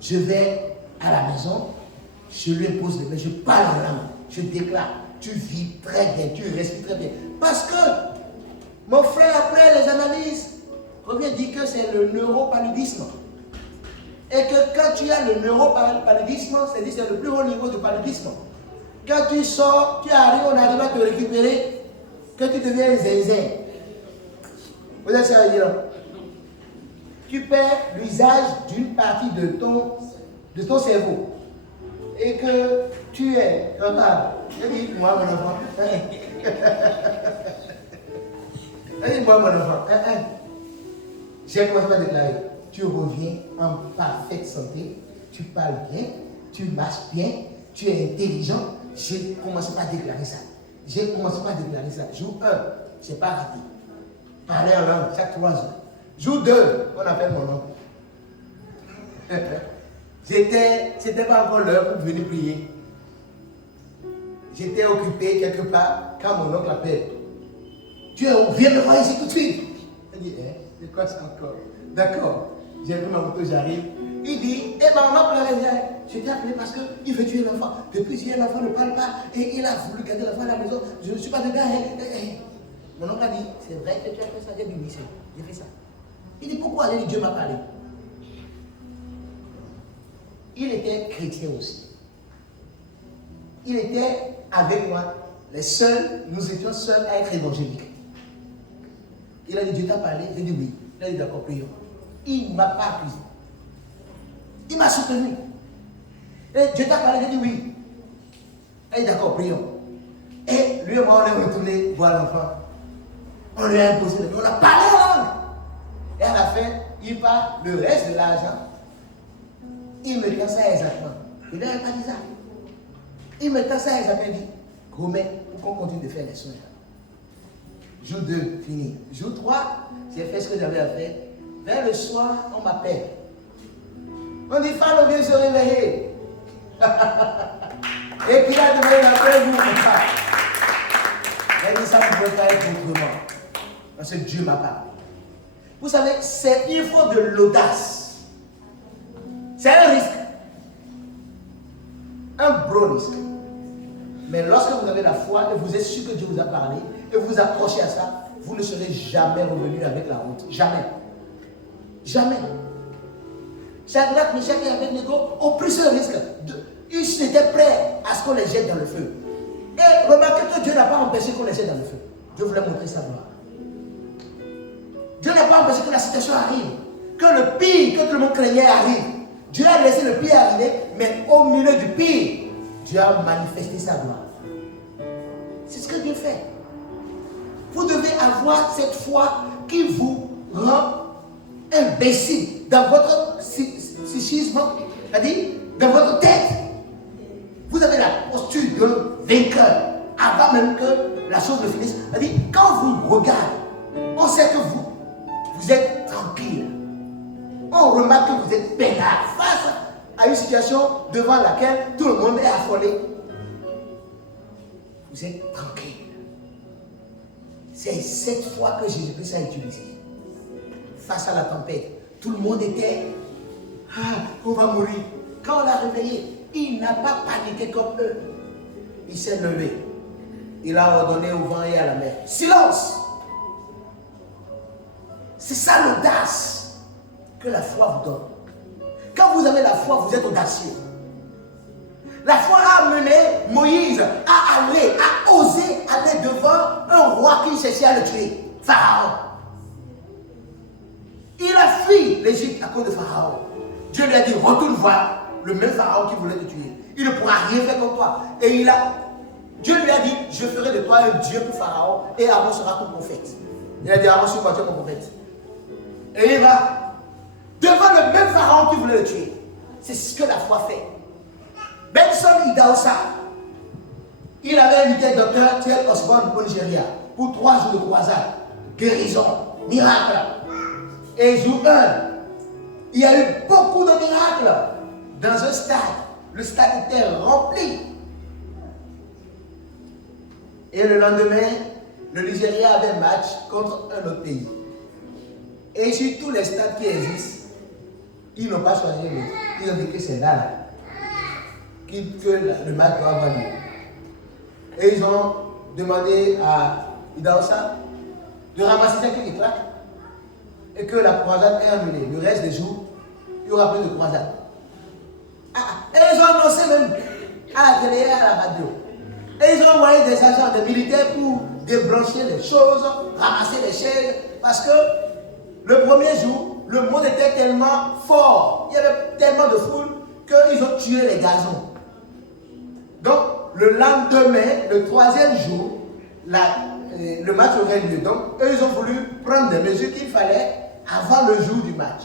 je vais à la maison, je lui pose les mains, je parle en langue, je déclare. Tu vis très bien, tu respires très bien. Parce que mon frère, après les analyses, revient dire que c'est le neuropaludisme. Et que quand tu as le neuropaludisme, c'est-à-dire c'est le plus haut niveau de paludisme. Quand tu sors, tu arrives, on arrive à te récupérer, que tu deviens zinzin. Vous êtes sérieux? Tu perds l'usage d'une partie de ton cerveau. Et que tu es capable. Dis-moi mon enfant. Dis-moi mon enfant. J'ai commencé à déclarer. Tu reviens en parfaite santé. Tu parles bien. Tu marches bien. Tu es intelligent. J'ai commencé à déclarer ça. Jour 1, je n'ai pas raté. Parler en langue chaque 3 jours. Jour 2, on appelle mon oncle. C'était pas encore l'heure pour venir prier. J'étais occupé quelque part quand mon oncle appelle. Dieu, viens me voir ici tout de suite. Il dit, c'est quoi ça encore? D'accord. J'ai pris ma moto, j'arrive. Il dit, maman pleurait. Je t'ai appelé parce qu'il veut tuer l'enfant. Depuis hier, l'enfant ne parle pas et il a voulu garder l'enfant à la maison. Je ne suis pas dedans. Mon oncle a dit, c'est vrai que tu as fait ça? J'ai dit, oui, j'ai fait ça. Il dit, pourquoi? J'ai dit, Dieu m'a parlé. Il était chrétien aussi. Il était avec moi. Nous étions seuls à être évangéliques. Il a dit, Dieu t'a parlé? J'ai dit oui. Il a dit, d'accord, prions. Il ne m'a pas accusé. Il m'a soutenu. Et Dieu t'a parlé? J'ai dit oui. Il a dit, d'accord, prions. Et lui et moi, on est retourné voir l'enfant. On lui a imposé, on a parlé en langue. Et à la fin, il part le reste de l'argent. Il me tend ça exactement. Il n'avait pas dit ça. Il me tend ça exactement. Il dit, Gomet, pour qu'on continue de faire les soins. Jour 2, fini. Jour 3, j'ai fait ce que j'avais à faire. Vers le soir, on m'appelle. On dit, Fallon, viens se réveiller. Et puis là, demain, il appelle vous comme ça. Il dit, ça ne peut pas être autrement. Parce que Dieu m'a parlé. Vous savez, il faut de l'audace. C'est un risque. Un gros risque. Mais lorsque vous avez la foi et vous êtes sûr que Dieu vous a parlé et vous vous accrochez à ça, vous ne serez jamais revenu avec la honte. Jamais. Jamais. Shadrach, Meshach et Abednego ont pris ce risque. Ils étaient prêts à ce qu'on les jette dans le feu. Et remarquez que Dieu n'a pas empêché qu'on les jette dans le feu. Dieu voulait montrer sa gloire. Dieu n'a pas empêché que la situation arrive. Que le pire que tout le monde craignait arrive. Dieu a laissé le pire arriver, mais au milieu du pire, Dieu a manifesté sa gloire. C'est ce que Dieu fait. Vous devez avoir cette foi qui vous rend imbécile dans votre psychisme, c'est-à-dire dans votre tête. Vous avez la posture de vainqueur avant même que la chose ne finisse. C'est-à-dire, quand vous regardez, on sait que vous êtes tranquille. On remarque que vous êtes peinard face à une situation devant laquelle tout le monde est affolé. Vous êtes tranquille. C'est cette foi que Jésus-Christ a utilisée. Face à la tempête, tout le monde était on va mourir. Quand on l'a réveillé, il n'a pas paniqué comme eux. Il s'est levé. Il a ordonné au vent et à la mer. Silence! C'est ça l'audace que la foi vous donne. Quand vous avez la foi, vous êtes audacieux. La foi a amené Moïse à oser aller devant un roi qui cherchait à le tuer, Pharaon. Il a fui l'Égypte à cause de Pharaon. Dieu lui a dit, retourne voir le même Pharaon qui voulait te tuer. Il ne pourra rien faire contre toi. Et Dieu lui a dit, je ferai de toi un Dieu pour Pharaon et Aaron sera ton prophète. Il a dit, Aaron sera ton prophète. Et il va devant le même Pharaon qui voulait le tuer. C'est ce que la foi fait. Benson Idahosa, il avait invité le docteur Thiel Osborne au Nigeria pour 3 jours de croisade, guérison, miracle. Et jour 1, il y a eu beaucoup de miracles dans un stade. Le stade était rempli. Et le lendemain, le Nigeria avait un match contre un autre pays. Et sur tous les stades qui existent, ils n'ont pas choisi l'autre. Ils ont dit que c'est là que le match doit avoir lieu. Et ils ont demandé à Idahosa de ramasser quelques claques et que la croisade est annulée. Le reste des jours, il y aura plus de croisade. Et ils ont annoncé même à la télé et à la radio. Et ils ont envoyé des agents, des militaires pour débrancher les choses, ramasser les chaînes. Parce que le premier jour, le monde était tellement fort, il y avait tellement de foule qu'ils ont tué les gazons. Donc, le lendemain, le 3e jour, le match aurait lieu. Donc, eux, ils ont voulu prendre des mesures qu'il fallait avant le jour du match.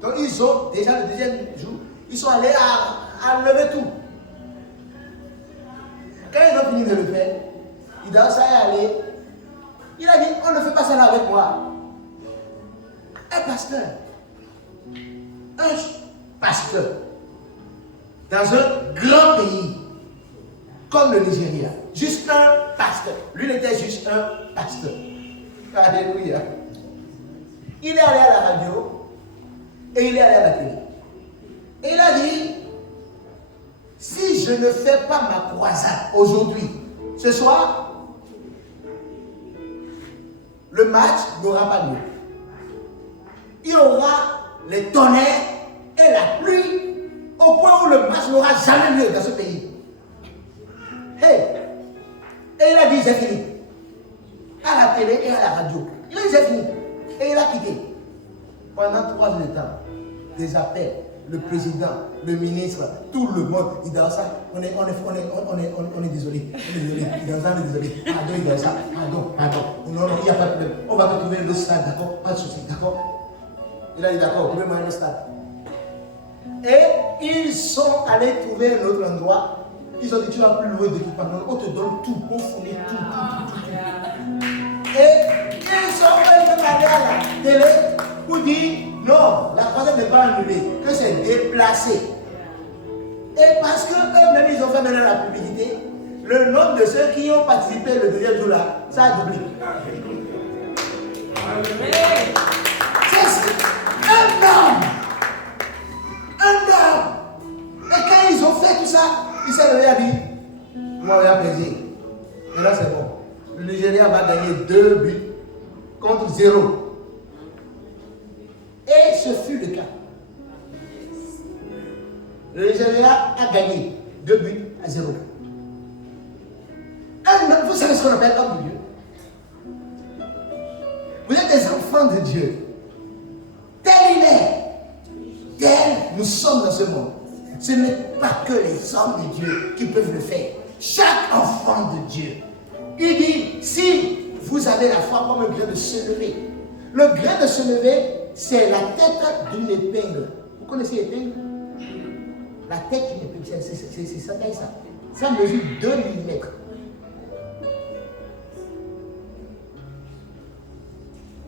Donc, ils ont, déjà le 2e jour, ils sont allés à lever tout. Quand ils ont fini de le faire, Idahosa est allé. Il a dit, on ne fait pas ça là avec moi. Un pasteur, dans un grand pays, comme le Nigeria, juste un pasteur. Lui, il était juste un pasteur. Alléluia. Il est allé à la radio et il est allé à la télé. Et il a dit, si je ne fais pas ma croisade aujourd'hui, ce soir, le match n'aura pas lieu. Il y aura les tonnerres et la pluie au point où le match n'aura jamais lieu dans ce pays. Hey. Et il a dit, c'est fini. À la télé et à la radio. Il a dit, c'est fini. Et il a quitté. Pendant 3 jours de temps, des appels, le président, le ministre, tout le monde, Idahosa, on est désolé. On est désolé. Idahosa, on est désolé. Pardon, Idahosa. Pardon. Non, il n'y a pas de problème. On va te trouver le stade, d'accord? Pas de souci, d'accord? Il a dit, d'accord, trouvez-moi le stade. Et ils sont allés trouver un autre endroit. Ils ont dit, tu vas plus louer d'équipement. On te donne tout, on fournit tout. Et ils sont même allés à la télé pour dire, non, la croisade n'est pas annulée, que c'est déplacé. Et parce qu'eux-mêmes, ils ont fait maintenant la publicité, le nombre de ceux qui ont participé le 2e jour là, ça a doublé. C'est un homme. Et quand ils ont fait tout ça, il s'est levé et a dit, moi, on a plaisir. Et là, c'est bon. Le Nigeria va gagner 2 buts contre 0. Et ce fut le cas. Le Nigeria a gagné 2 buts à 0. Vous savez ce qu'on appelle homme de Dieu? Vous êtes des enfants de Dieu. Tel il est. Tel nous sommes dans ce monde. Ce n'est pas que les hommes de Dieu qui peuvent le faire. Chaque enfant de Dieu. Il dit, si vous avez la foi comme un grain de semevé. Le grain de semevé, c'est la tête d'une épingle. Vous connaissez l'épingle? La tête d'une épingle, c'est ça, ça. Ça mesure 2 mm.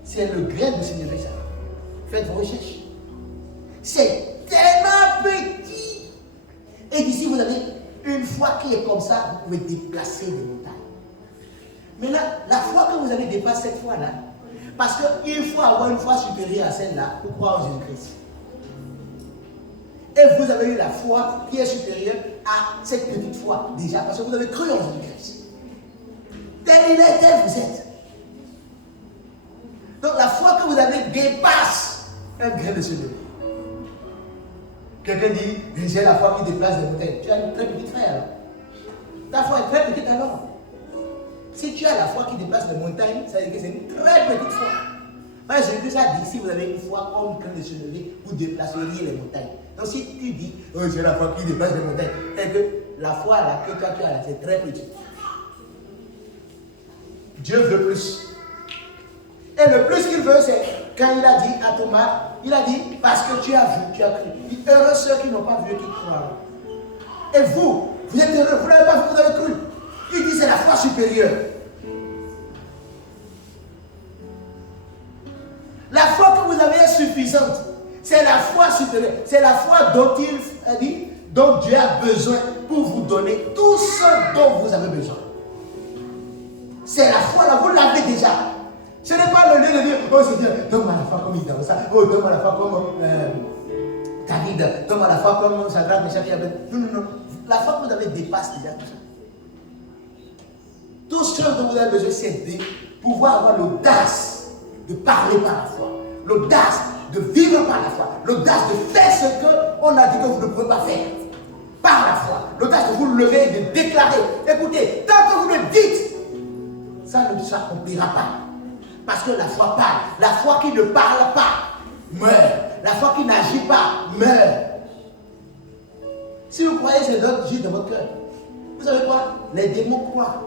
C'est le grain de semevé, ça. Faites vos recherches. C'est tellement petit. Et d'ici, vous avez une foi qui est comme ça, vous pouvez déplacer des montagnes. Maintenant, la foi que vous avez dépasse cette foi-là, parce qu'il faut avoir une foi supérieure à celle-là pour croire en Jésus-Christ. Et vous avez eu la foi qui est supérieure à cette petite foi déjà, parce que vous avez cru en Jésus-Christ. Tel il est, tel vous êtes. Donc la foi que vous avez dépasse un grain de semence. Quelqu'un dit, j'ai la foi qui déplace des montagnes. Tu as une très petite foi alors. Ta foi est très petite alors. Si tu as la foi qui déplace les montagnes, ça veut dire que c'est une très petite foi. Moi, Jésus a dit, si vous avez une foi comme quand de se lever, vous déplaceriez les montagnes. Donc si tu dis, oh, c'est la foi qui déplace les montagnes, c'est que la foi là, que toi tu as là, c'est très petit. Dieu veut plus. Et le plus qu'il veut, c'est quand il a dit à Thomas, il a dit, parce que tu as vu, tu as cru. Heureux ceux qui n'ont pas vu et qui croient. Et vous, vous êtes heureux, vous n'avez pas vu, vous avez cru. Il dit, c'est la foi supérieure. La foi que vous avez est suffisante. C'est la foi supérieure. C'est la foi dont il a dit, dont Dieu a besoin pour vous donner tout ce dont vous avez besoin. C'est la foi là, vous l'avez déjà. Ce n'est pas le lieu de dire, oh Seigneur, donne-moi la foi comme il dans ça. Oh, donne-moi la foi comme David. Donne-moi la foi comme Shadrach, Meshach et Abednego. Non, non, non. La foi que vous avez dépasse déjà tout ça. Tout ce dont vous avez besoin, c'est de pouvoir avoir l'audace de parler par la foi. L'audace de vivre par la foi. L'audace de faire ce qu'on a dit que vous ne pouvez pas faire. Par la foi. L'audace de vous lever et de déclarer. Écoutez, tant que vous le dites, ça ne s'accomplira pas. Parce que la foi parle. La foi qui ne parle pas meurt. La foi qui n'agit pas meurt. Si vous croyez, c'est d'autres juste dans votre cœur. Vous savez quoi? Les démons croient.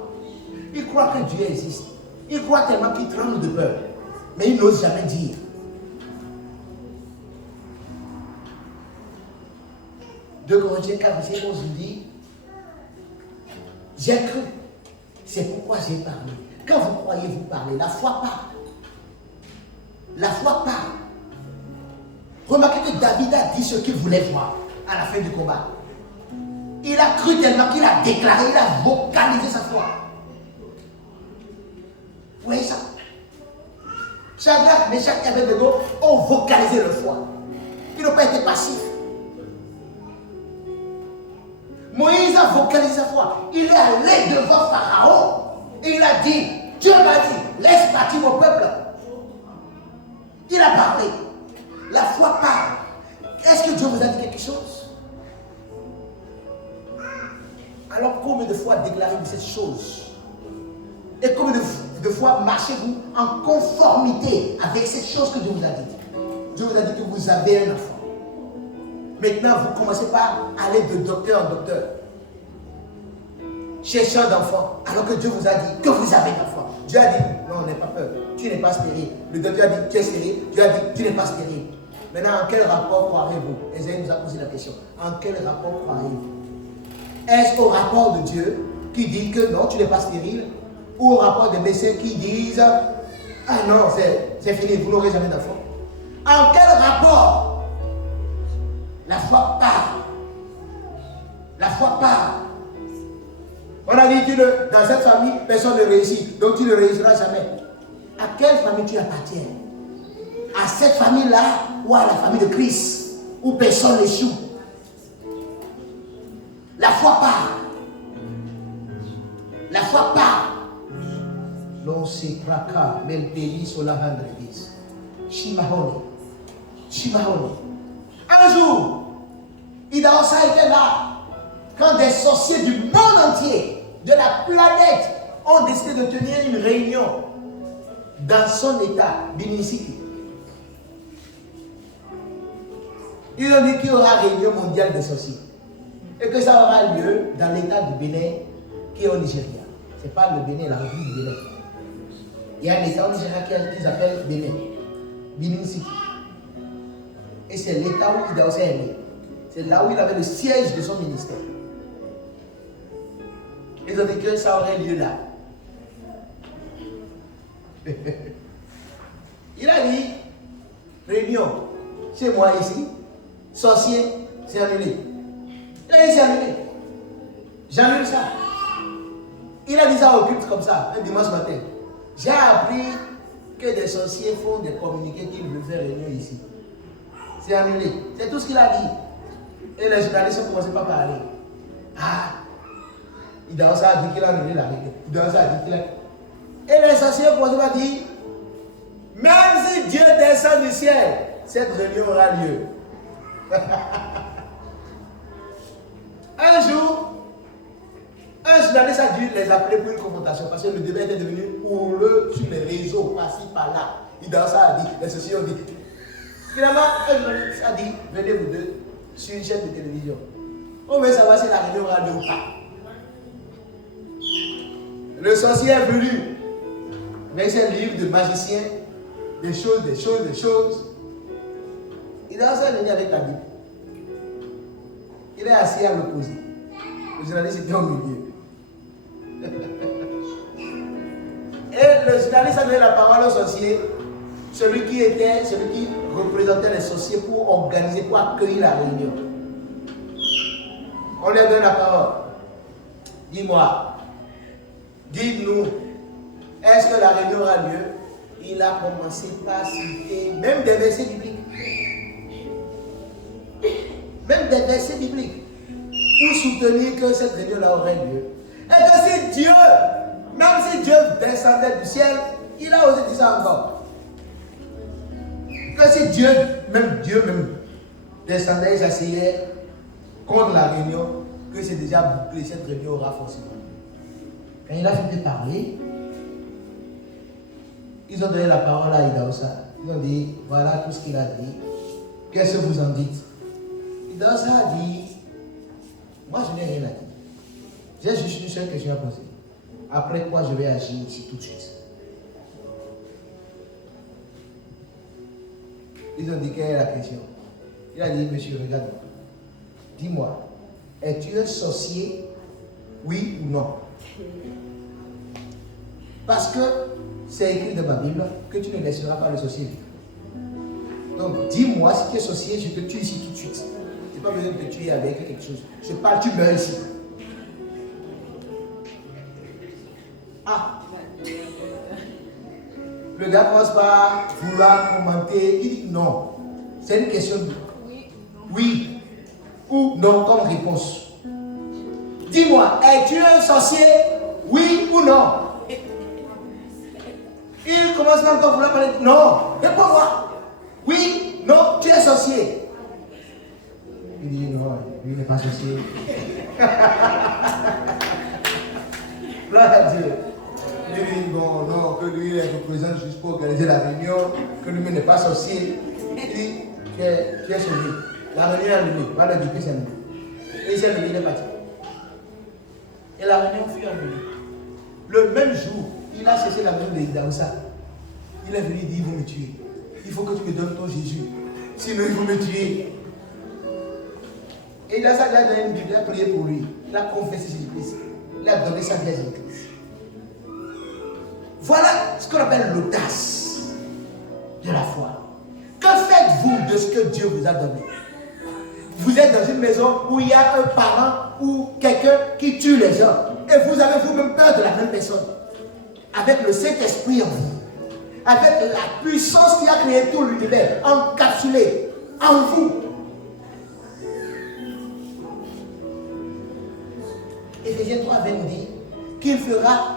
Ils croient que Dieu existe. Ils croient tellement qu'ils tremblent de peur. Mais ils n'osent jamais dire. De Corinthiens 4, verset 11, il dit, j'ai cru. C'est pourquoi j'ai parlé. Quand vous croyez, vous parlez. La foi parle. La foi parle. Remarquez que David a dit ce qu'il voulait voir à la fin du combat. Il a cru tellement qu'il a déclaré, il a vocalisé sa foi. Vous voyez ça? Shadrach, Meshach et Abednego ont vocalisé leur foi. Ils n'ont pas été passifs. Moïse a vocalisé sa foi. Il est allé devant Pharaon et il a dit, Dieu m'a dit, laisse partir mon peuple. Il a parlé. La foi parle. Est-ce que Dieu vous a dit quelque chose? Alors combien de fois déclarez-vous cette chose? Et combien de fois marchez-vous en conformité avec cette chose que Dieu vous a dit? Dieu vous a dit que vous avez un enfant. Maintenant, vous commencez par aller de docteur en docteur. Chercheur d'enfant, alors que Dieu vous a dit que vous avez un enfant. Dieu a dit, non, n'aie pas peur, tu n'es pas stérile. Le docteur a dit, tu es stérile. Dieu a dit, tu n'es pas stérile. Maintenant, en quel rapport croirez-vous? Esaïe nous a posé la question. En quel rapport croirez-vous? Est-ce au rapport de Dieu qui dit que non, tu n'es pas stérile? Ou au rapport des médecins qui disent, ah non, c'est fini, vous n'aurez jamais d'enfant? En quel rapport? La foi parle. La foi parle. On a dit, dans cette famille, personne ne réussit. Donc tu ne réussiras jamais. À quelle famille tu appartiens? À cette famille-là ou à la famille de Christ, où personne n'échoue? La foi parle. La foi parle. Non, c'est kraka, melpeli sur la vendredi. Shimahoni. Shimahoni. Un jour, Idaosa était là. Quand des sorciers du monde entier, de la planète, ont décidé de tenir une réunion dans son état, Benin City. Ils ont dit qu'il y aura réunion mondiale des sorciers. Et que ça aura lieu dans l'état du Bénin, qui est au Nigeria. Ce n'est pas le Bénin, la République du Bénin. Il y a un état au Nigeria qu'ils appellent Bénin, Benin City. Et c'est l'état où Idaosa est né. C'est là où il avait le siège de son ministère. Ils ont dit que ça aurait lieu là. Il a dit, réunion, chez moi ici, sorcier, c'est annulé. Il a dit, c'est annulé. J'annule ça. Il a dit ça au culte comme ça, un dimanche matin. J'ai appris que des sorciers font des communiqués qu'ils veulent faire réunion ici. C'est annulé. C'est tout ce qu'il a dit. Et les journalistes ont commencé par parler. Ah, Idaosa a dit qu'il a annulé la réunion. Idaosa a dit qu'il a... Et les sorciers ont commencé par dire, même si Dieu descend du ciel, cette réunion aura lieu. Un jour, un journaliste a dû les appeler pour une confrontation parce que le débat était devenu houleux sur les réseaux, par-ci, par-là. Il dans ça a dit, les sociétés ont dit. Finalement, un journaliste a dit, venez vous deux sur une chaîne de télévision. On veut savoir si la réunion aura lieu ou pas. Le sorcier est venu avec ses livres de magicien, des choses. Il est assis avec la Bible. Il est assis à l'opposé. Le journaliste était au milieu. Et le journaliste a donné la parole au sorcier, celui qui représentait les sorciers pour organiser, pour accueillir la réunion. On lui a donné la parole. Dis-moi, dites-nous, est-ce que la réunion aura lieu? Il a commencé par citer même des versets bibliques. Même des versets bibliques. Pour soutenir que cette réunion-là aurait lieu. Et que si Dieu, même si Dieu descendait du ciel, il a osé dire ça encore. Que si Dieu même descendait et s'asseyait contre la réunion, que c'est déjà bouclé, cette réunion aura forcément. Quand il a fini de parler, ils ont donné la parole à Idaosa. Ils ont dit, voilà tout ce qu'il a dit. Qu'est-ce que vous en dites? Idaosa a dit, moi je n'ai rien à dire. J'ai juste une seule question à poser. Après quoi je vais agir ici tout de suite. Ils ont dit, quelle est la question? Il a dit, monsieur, regarde-moi. Dis-moi, es-tu un sorcier? Oui ou non? Parce que c'est écrit dans ma Bible que tu ne laisseras pas le sorcier vivre. Donc, dis-moi si tu es sorcier, je te tue ici tout de suite. Je n'ai pas besoin de te tuer avec quelque chose. Je parle, tu meurs ici. Ah! Le gars commence par vouloir commenter. Il dit non. C'est une question de oui ou non comme réponse. Dis-moi, es-tu un sorcier? Oui ou non? Il commence encore à vouloir parler. Non, réponds-moi. Oui, non, tu es sorcier. Il dit non, lui n'est pas sorcier. Gloire à Dieu. Il dit bon, non, que lui il représente juste pour organiser la réunion, que lui n'est pas sorcier. Il dit tu es sauvé. La réunion est annulée, pas le début, c'est annulé. Et il s'est levé, il est parti. Et la réunion fut annulée. Le même jour, il a cherché la maison de Idaosa. Il est venu dire, ils vont me tuer. Il faut que tu me donnes ton Jésus. Sinon, ils vont me tuer. Et Idaosa lui a donné une Bible, il a prié pour lui. Il a confessé Jésus-Christ. Il a donné sa vie à Jésus-Christ. Voilà ce qu'on appelle l'audace de la foi. Que faites-vous de ce que Dieu vous a donné? Vous êtes dans une maison où il y a un parent ou quelqu'un qui tue les gens. Et vous avez vous-même peur de la même personne. Avec le Saint-Esprit en vous. Avec la puissance qui a créé tout l'univers, encapsulé en vous. Éphésiens 3 nous dit qu'il fera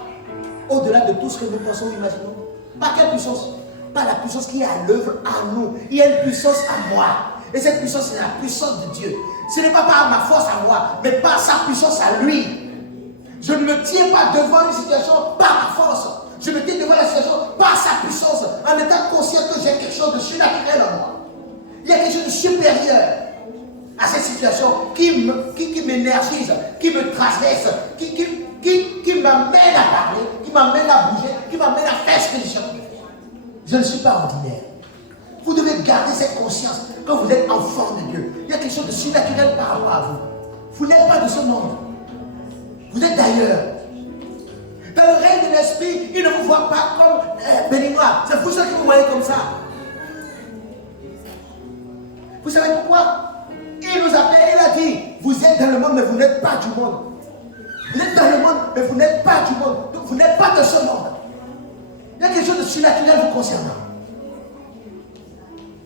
au-delà de tout ce que nous pensons, imaginons. Par quelle puissance? Par la puissance qui est à l'œuvre à nous. Il y a une puissance à moi. Et cette puissance, c'est la puissance de Dieu. Ce n'est pas par ma force à moi, mais par sa puissance à lui. Je ne me tiens pas devant une situation par ma force. Je me tiens devant la situation par sa puissance, en étant conscient que j'ai quelque chose de surnaturel en moi. Il y a quelque chose de supérieur à cette situation qui m'énergise, qui me traverse, qui m'amène à parler, qui m'amène à bouger, qui m'amène à faire ce que je cherche. Je ne suis pas ordinaire. Vous devez garder cette conscience que vous êtes enfant de Dieu. Il y a quelque chose de surnaturel par rapport à vous. Vous n'êtes pas de ce monde. Vous êtes d'ailleurs. Dans le règne de l'esprit, il ne vous voit pas comme béninois. C'est vous ceux qui vous voyez comme ça. Vous savez pourquoi? Il nous appelle, il a dit, vous êtes dans le monde, mais vous n'êtes pas du monde. Vous êtes dans le monde, mais vous n'êtes pas du monde. Donc vous n'êtes pas de ce monde. Il y a quelque chose de surnaturel vous concernant.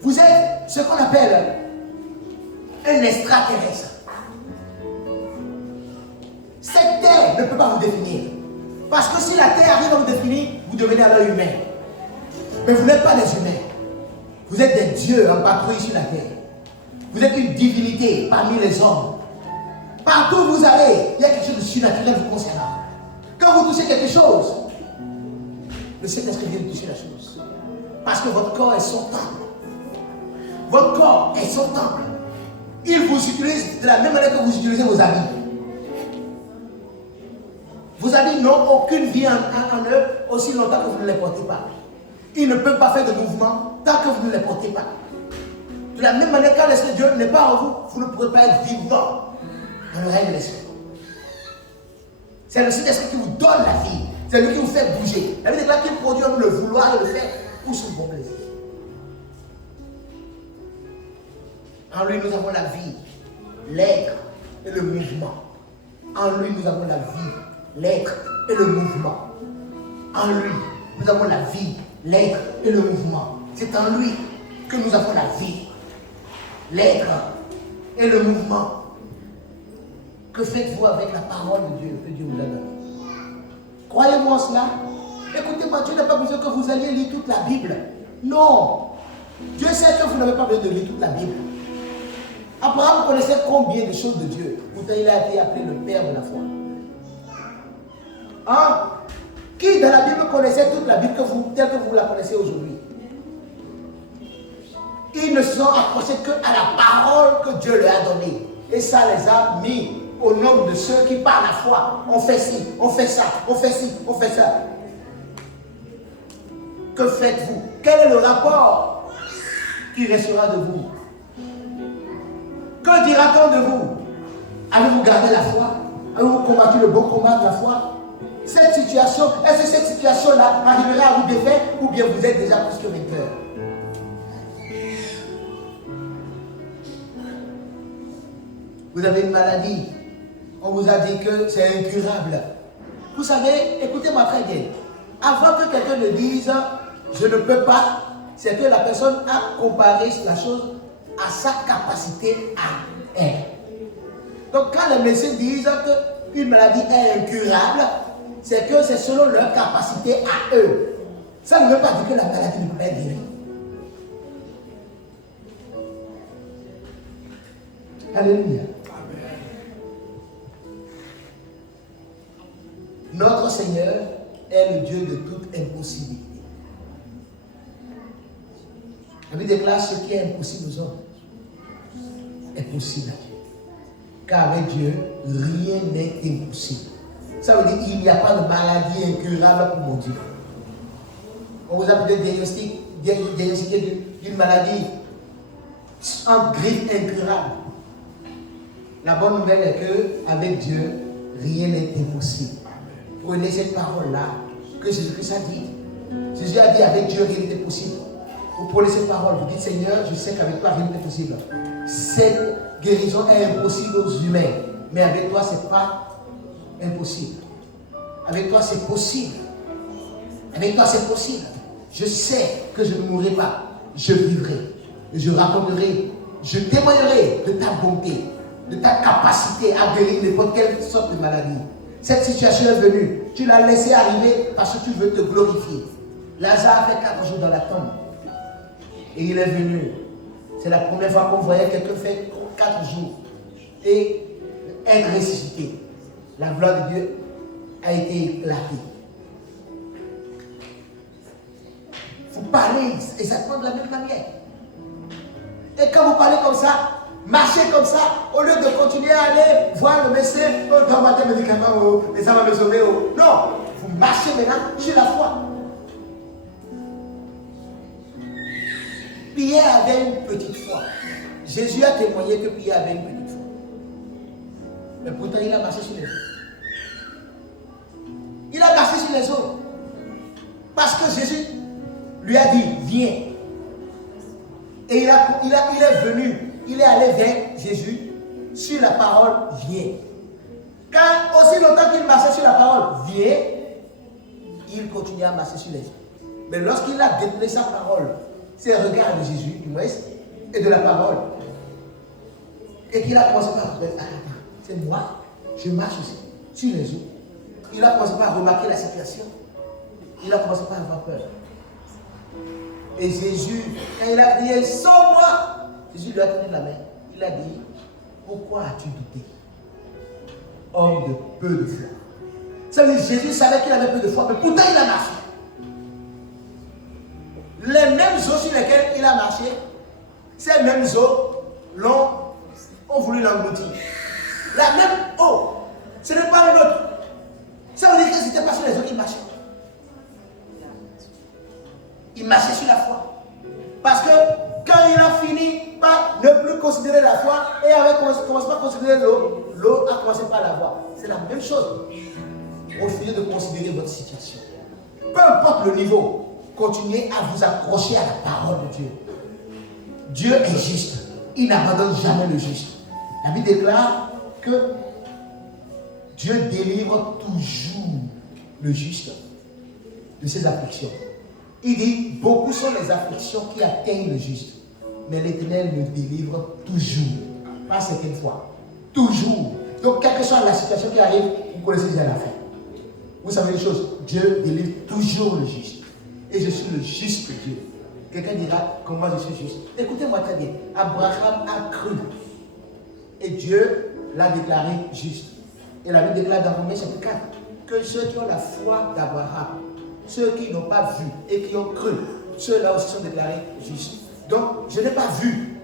Vous êtes ce qu'on appelle un extraterrestre. Cette terre ne peut pas vous définir. Parce que si la terre arrive à vous définir, vous devenez alors humain. Mais vous n'êtes pas des humains. Vous êtes des dieux en patrouille sur la terre. Vous êtes une divinité parmi les hommes. Partout où vous allez, il y a quelque chose de surnaturel vous concernant. Quand vous touchez quelque chose, le Saint-Esprit vient de toucher la chose. Parce que votre corps est son temple. Votre corps est son temple. Il vous utilise de la même manière que vous utilisez vos habits. Vos habits n'ont aucune vie en eux aussi longtemps que vous ne les portez pas. Ils ne peuvent pas faire de mouvement tant que vous ne les portez pas. De la même manière, quand l'Esprit de Dieu n'est pas en vous, vous ne pourrez pas être vivant dans le règne de l'Esprit. C'est le Saint-Esprit qui vous donne la vie. C'est lui qui vous fait bouger. La Bible déclare qu'il produit en nous le vouloir et le faire pour son bon plaisir. En lui, nous avons la vie, l'être et le mouvement. En lui, nous avons la vie, l'être et le mouvement. En lui, nous avons la vie, l'être et le mouvement. C'est en lui que nous avons la vie, l'être et le mouvement. Que faites-vous avec la parole de Dieu que Dieu vous donne? Croyez-moi en cela. Écoutez-moi, Dieu n'a pas besoin que vous alliez lire toute la Bible. Non. Dieu sait que vous n'avez pas besoin de lire toute la Bible. Abraham connaissait combien de choses de Dieu. Pourtant, il a été appelé le père de la foi. Hein? Qui dans la Bible connaissait toute la Bible telle que vous la connaissez aujourd'hui? Ils ne se sont approchés qu'à la parole que Dieu leur a donnée. Et ça les a mis au nombre de ceux qui par la foi on fait ci, on fait ça, on fait ci, on fait ça. Que faites-vous? Quel est le rapport qui restera de vous? Que dira-t-on de vous? Avez-vous gardé la foi? Avez-vous combattu le bon combat de la foi? Cette situation, est-ce que cette situation-là arrivera à vous défaire ou bien vous êtes déjà plus que vainqueur? Vous avez une maladie. On vous a dit que c'est incurable. Vous savez, écoutez-moi très bien. Avant que quelqu'un ne dise « je ne peux pas », c'est que la personne a comparé la chose à sa capacité à elle. Donc quand les médecins disent qu'une maladie est incurable, c'est que c'est selon leur capacité à eux. Ça ne veut pas dire que la maladie ne peut pas être guérie. Alléluia. Notre Seigneur est le Dieu de toute impossibilité. La Bible déclare ce qui est impossible aux hommes est possible à Dieu. Car avec Dieu, rien n'est impossible. Ça veut dire qu'il n'y a pas de maladie incurable pour mon Dieu. On vous a peut-être diagnostiqué d'une maladie en grippe incurable. La bonne nouvelle est qu'avec Dieu, rien n'est impossible. Prenez cette parole-là que Jésus-Christ a dit. Jésus a dit avec Dieu, rien n'est possible. Vous prenez cette parole, vous dites Seigneur, je sais qu'avec toi, rien n'est possible. Cette guérison est impossible aux humains, mais avec toi, ce n'est pas impossible. Avec toi, c'est possible. Avec toi, c'est possible. Je sais que je ne mourrai pas. Je vivrai. Je raconterai. Je témoignerai de ta bonté, de ta capacité à guérir n'importe quelle sorte de maladie. Cette situation est venue. Tu l'as laissé arriver parce que tu veux te glorifier. Lazare a fait 4 jours dans la tombe. Et il est venu. C'est la première fois qu'on voyait quelqu'un faire 4 jours et être ressuscité. La gloire de Dieu a été éclatée. Vous parlez exactement de la même manière. Et quand vous parlez comme ça, marchez comme ça, au lieu de continuer à aller voir le médecin, oh, dans ma médicament, oh, et ça va me sauver. Oh. Non, vous marchez maintenant sur la foi. Pierre avait une petite foi. Jésus a témoigné que Pierre avait une petite foi. Mais pourtant, il a marché sur les eaux. Il a marché sur les eaux. Parce que Jésus lui a dit, viens. Et il est venu. Il est allé vers Jésus sur la parole, viens. Quand aussi longtemps qu'il marchait sur la parole, viens, il continuait à marcher sur les eaux. Mais lorsqu'il a détourné sa parole, ses regards de Jésus, du moins, et de la parole, et qu'il a commencé par c'est moi, je marche aussi sur les eaux. Il a commencé par remarquer la situation. Il a commencé par avoir peur. Et Jésus, quand il a crié, sauve-moi, Jésus lui a tenu la main. Il a dit, pourquoi as-tu douté? Homme de peu de foi. Ça veut dire Jésus savait qu'il avait peu de foi, mais pourtant il a marché. Les mêmes eaux sur lesquelles il a marché, ces mêmes eaux ont voulu l'engloutir. La même eau. Ce n'est pas une autre. Ça veut dire que ce n'était pas sur les eaux qu'il marchait. Il marchait sur la foi. Parce que quand il a fini par ne plus considérer la foi et avait commencé par considérer l'eau, l'eau a commencé par la voir. C'est la même chose. Refusez de considérer votre situation. Peu importe le niveau, continuez à vous accrocher à la parole de Dieu. Dieu est juste. Il n'abandonne jamais le juste. La Bible déclare que Dieu délivre toujours le juste de ses afflictions. Il dit, beaucoup sont les afflictions qui atteignent le juste, mais l'Éternel le délivre toujours, pas certaines fois, toujours. Donc, quelle que soit la situation qui arrive, vous connaissez déjà la fin. Vous savez une chose, Dieu délivre toujours le juste. Et je suis le juste de Dieu. Quelqu'un dira, comment je suis juste? Écoutez-moi très bien. Abraham a cru. Et Dieu l'a déclaré juste. Et la Bible déclare dans Romains chapitre 4 que ceux qui ont la foi d'Abraham, ceux qui n'ont pas vu et qui ont cru, ceux-là aussi sont déclarés justes. Donc, je n'ai pas vu.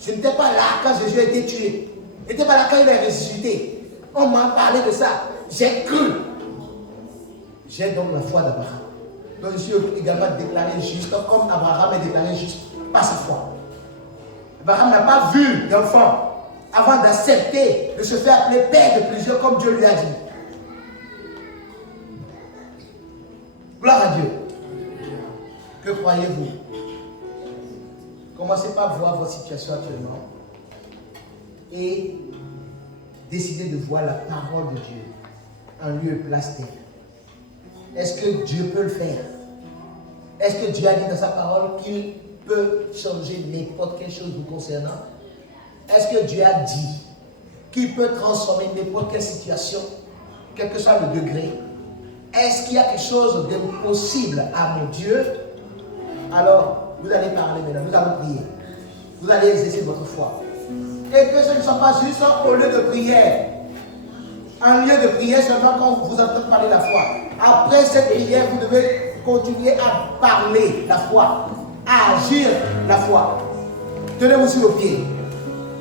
Je n'étais pas là quand Jésus a été tué. Je n'étais pas là quand il est ressuscité. On m'a parlé de ça. J'ai cru. J'ai donc la foi d'Abraham. Donc, je suis également déclaré juste comme Abraham est déclaré juste par sa foi. Abraham n'a pas vu d'enfant avant d'accepter de se faire appeler père de plusieurs comme Dieu lui a dit. Gloire à Dieu. Que croyez-vous? Commencez par voir votre situation actuellement et décidez de voir la parole de Dieu en lieu et place d'elle. Est-ce que Dieu peut le faire? Est-ce que Dieu a dit dans sa parole qu'il peut changer n'importe quelle chose vous concernant? Est-ce que Dieu a dit qu'il peut transformer n'importe quelle situation, quel que soit le degré? Est-ce qu'il y a quelque chose d'impossible à mon Dieu? Alors, vous allez parler maintenant, nous allons prier. Vous allez exercer votre foi. Et que ce ne soit pas juste au lieu de prière. En lieu de prière, seulement quand vous entendez parler la foi. Après cette prière, vous devez continuer à parler la foi, à agir la foi. Tenez-vous sur le pied.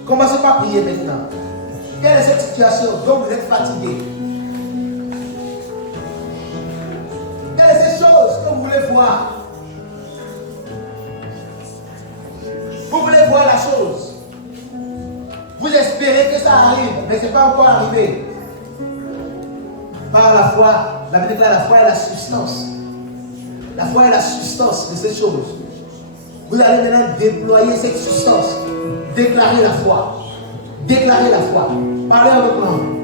Commencez par prier maintenant. Quelle est cette situation dont vous êtes fatigué? Quelle est cette chose que vous voulez voir? Vous voulez voir la chose. Vous espérez que ça arrive, mais ce n'est pas encore arrivé. Par la foi, la Bible déclare la foi est la substance. La foi est la substance de cette chose. Vous allez maintenant déployer cette substance. Déclarer la foi. Déclarer la foi. Parlez en votre langue.